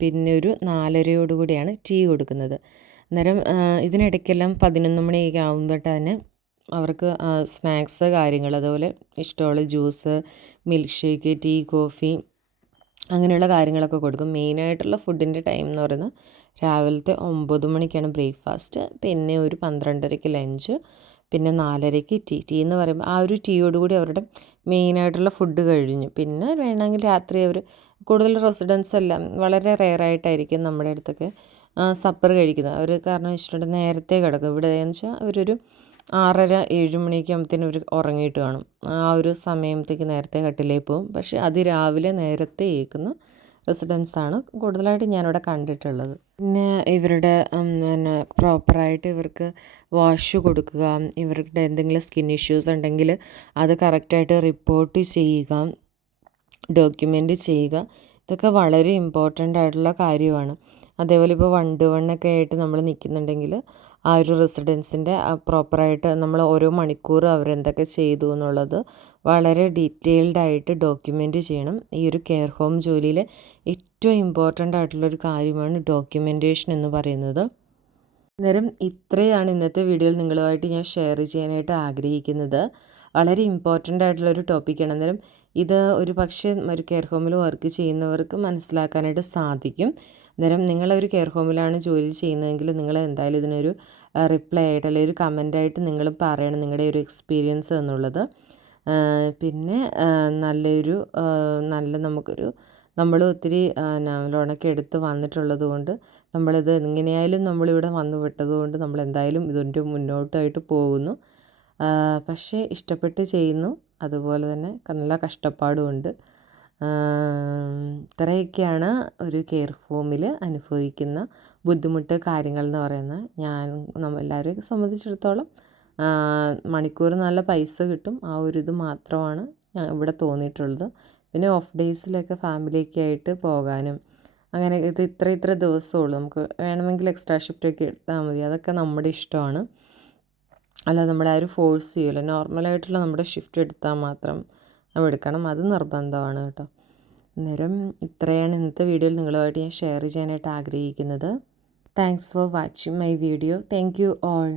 പിന്നെ ഒരു 4:30 കൂടിയാണ് ടീ കൊടുക്കുന്നത്. അന്നേരം ഇതിനിടയ്ക്കെല്ലാം 11 മണിയൊക്കെ ആകുമ്പോൾ തന്നെ അവർക്ക് സ്നാക്സ് കാര്യങ്ങൾ, അതുപോലെ ഇഷ്ടമുള്ള juice, milkshake, tea, coffee അങ്ങനെയുള്ള കാര്യങ്ങളൊക്കെ കൊടുക്കും. മെയിനായിട്ടുള്ള ഫുഡിൻ്റെ ടൈം എന്ന് പറയുന്നത് രാവിലത്തെ 9 മണിക്കാണ് ബ്രേക്ക്ഫാസ്റ്റ്, പിന്നെ ഒരു 12:30 ലഞ്ച്, പിന്നെ 4:30 ടീ എന്ന് പറയുമ്പോൾ ആ ഒരു ടീയോടുകൂടി അവരുടെ മെയിനായിട്ടുള്ള ഫുഡ് കഴിഞ്ഞു. പിന്നെ വേണമെങ്കിൽ രാത്രി അവർ കൂടുതൽ റെസിഡൻസ് എല്ലാം വളരെ റെയറായിട്ടായിരിക്കും നമ്മുടെ അടുത്തൊക്കെ സപ്പർ കഴിക്കുന്നത്. അവർ കാരണം വെച്ചിട്ടുണ്ടെങ്കിൽ നേരത്തെ കിടക്കും. ഇവിടെ എന്ന് വെച്ചാൽ അവരൊരു 6:30-7 മണിയൊക്കെ ആകുമ്പോഴത്തേനും അവർ ഉറങ്ങിയിട്ട് കാണും. ആ ഒരു സമയത്തേക്ക് നേരത്തെ കട്ടിലേക്ക് പോകും. പക്ഷേ അതിരാവിലെ നേരത്തെ ഏൽക്കുന്ന റെസിഡൻസാണ് കൂടുതലായിട്ട് ഞാനിവിടെ കണ്ടിട്ടുള്ളത്. പിന്നെ ഇവരുടെ പിന്നെ പ്രോപ്പറായിട്ട് ഇവർക്ക് വാഷ് കൊടുക്കുക, ഇവരുടെ എന്തെങ്കിലും സ്കിൻ ഇഷ്യൂസ് ഉണ്ടെങ്കിൽ അത് കറക്റ്റായിട്ട് റിപ്പോർട്ട് ചെയ്യുക, ഡോക്യുമെൻ്റ് ചെയ്യുക, ഇതൊക്കെ വളരെ ഇമ്പോർട്ടൻ്റ് ആയിട്ടുള്ള കാര്യമാണ്. അതേപോലെ ഇപ്പോൾ 1 to 1 ഒക്കെ ആയിട്ട് നമ്മൾ നിൽക്കുന്നുണ്ടെങ്കിൽ ആ ഒരു റെസിഡൻസിൻ്റെ പ്രോപ്പറായിട്ട് നമ്മൾ ഓരോ മണിക്കൂർ അവരെന്തൊക്കെ ചെയ്തു എന്നുള്ളത് വളരെ ഡീറ്റെയിൽഡ് ആയിട്ട് ഡോക്യുമെൻ്റ് ചെയ്യണം. ഈ ഒരു കെയർ ഹോം ജോലിയിൽ ഏറ്റവും ഇമ്പോർട്ടൻ്റ് ആയിട്ടുള്ളൊരു കാര്യമാണ് ഡോക്യുമെൻറ്റേഷൻ എന്ന് പറയുന്നത്. അന്നേരം ഇത്രയാണ് ഇന്നത്തെ വീഡിയോയിൽ നിങ്ങളുമായിട്ട് ഞാൻ ഷെയർ ചെയ്യാനായിട്ട് ആഗ്രഹിക്കുന്നത്. വളരെ ഇമ്പോർട്ടൻ്റ് ആയിട്ടുള്ളൊരു ടോപ്പിക്കാണ്. അന്നേരം ഇത് ഒരു പക്ഷേ ഒരു കെയർ ഹോമിൽ വർക്ക് ചെയ്യുന്നവർക്ക് മനസ്സിലാക്കാനായിട്ട് സാധിക്കും. അന്നേരം നിങ്ങളൊരു കെയർ ഹോമിലാണ് ജോലി ചെയ്യുന്നതെങ്കിൽ നിങ്ങൾ എന്തായാലും ഇതിനൊരു റിപ്ലൈ ആയിട്ട് അല്ലെങ്കിൽ ഒരു കമൻ്റായിട്ട് നിങ്ങൾ പറയണം നിങ്ങളുടെ ഒരു എക്സ്പീരിയൻസ് എന്നുള്ളത്. പിന്നെ നല്ലൊരു നമുക്കൊരു നമ്മൾ ഒത്തിരി ലോണൊക്കെ എടുത്ത് വന്നിട്ടുള്ളത് കൊണ്ട് നമ്മളിത് എങ്ങനെയായാലും നമ്മളിവിടെ വന്നു വിട്ടതുകൊണ്ട് നമ്മൾ എന്തായാലും ഇതിൻ്റെ മുന്നോട്ടായിട്ട് പോകുന്നു. പക്ഷേ ഇഷ്ടപ്പെട്ട് ചെയ്യുന്നു, അതുപോലെ തന്നെ നല്ല കഷ്ടപ്പാടുമുണ്ട്. ഇത്രയൊക്കെയാണ് ഒരു കെയർ ഹോമിൽ അനുഭവിക്കുന്ന ബുദ്ധിമുട്ട് കാര്യങ്ങൾ എന്ന് പറയുന്നത്. എല്ലാവരെയും സംബന്ധിച്ചിടത്തോളം മണിക്കൂർ നല്ല പൈസ കിട്ടും, ആ ഒരു ഇത് മാത്രമാണ് ഇവിടെ തോന്നിയിട്ടുള്ളത്. പിന്നെ ഓഫ് ഡേയ്സിലൊക്കെ ഫാമിലിയൊക്കെ ആയിട്ട് പോകാനും അങ്ങനെ ഇത് ഇത്ര ദിവസമുള്ളൂ, നമുക്ക് വേണമെങ്കിൽ എക്സ്ട്രാ ഷിഫ്റ്റൊക്കെ എടുത്താൽ മതി, അതൊക്കെ നമ്മുടെ ഇഷ്ടമാണ്. അല്ലാതെ നമ്മളാരും ഫോഴ്സ് ചെയ്യില്ല. നോർമലായിട്ടുള്ള നമ്മുടെ ഷിഫ്റ്റ് എടുത്താൽ മാത്രം എടുക്കണം, അത് നിർബന്ധമാണ് കേട്ടോ. അന്നേരം ഇത്രയാണ് ഇന്നത്തെ വീഡിയോയിൽ നിങ്ങളുമായിട്ട് ഞാൻ ഷെയർ ചെയ്യാനായിട്ട് ആഗ്രഹിക്കുന്നത്. Thanks for watching my video. Thank you all.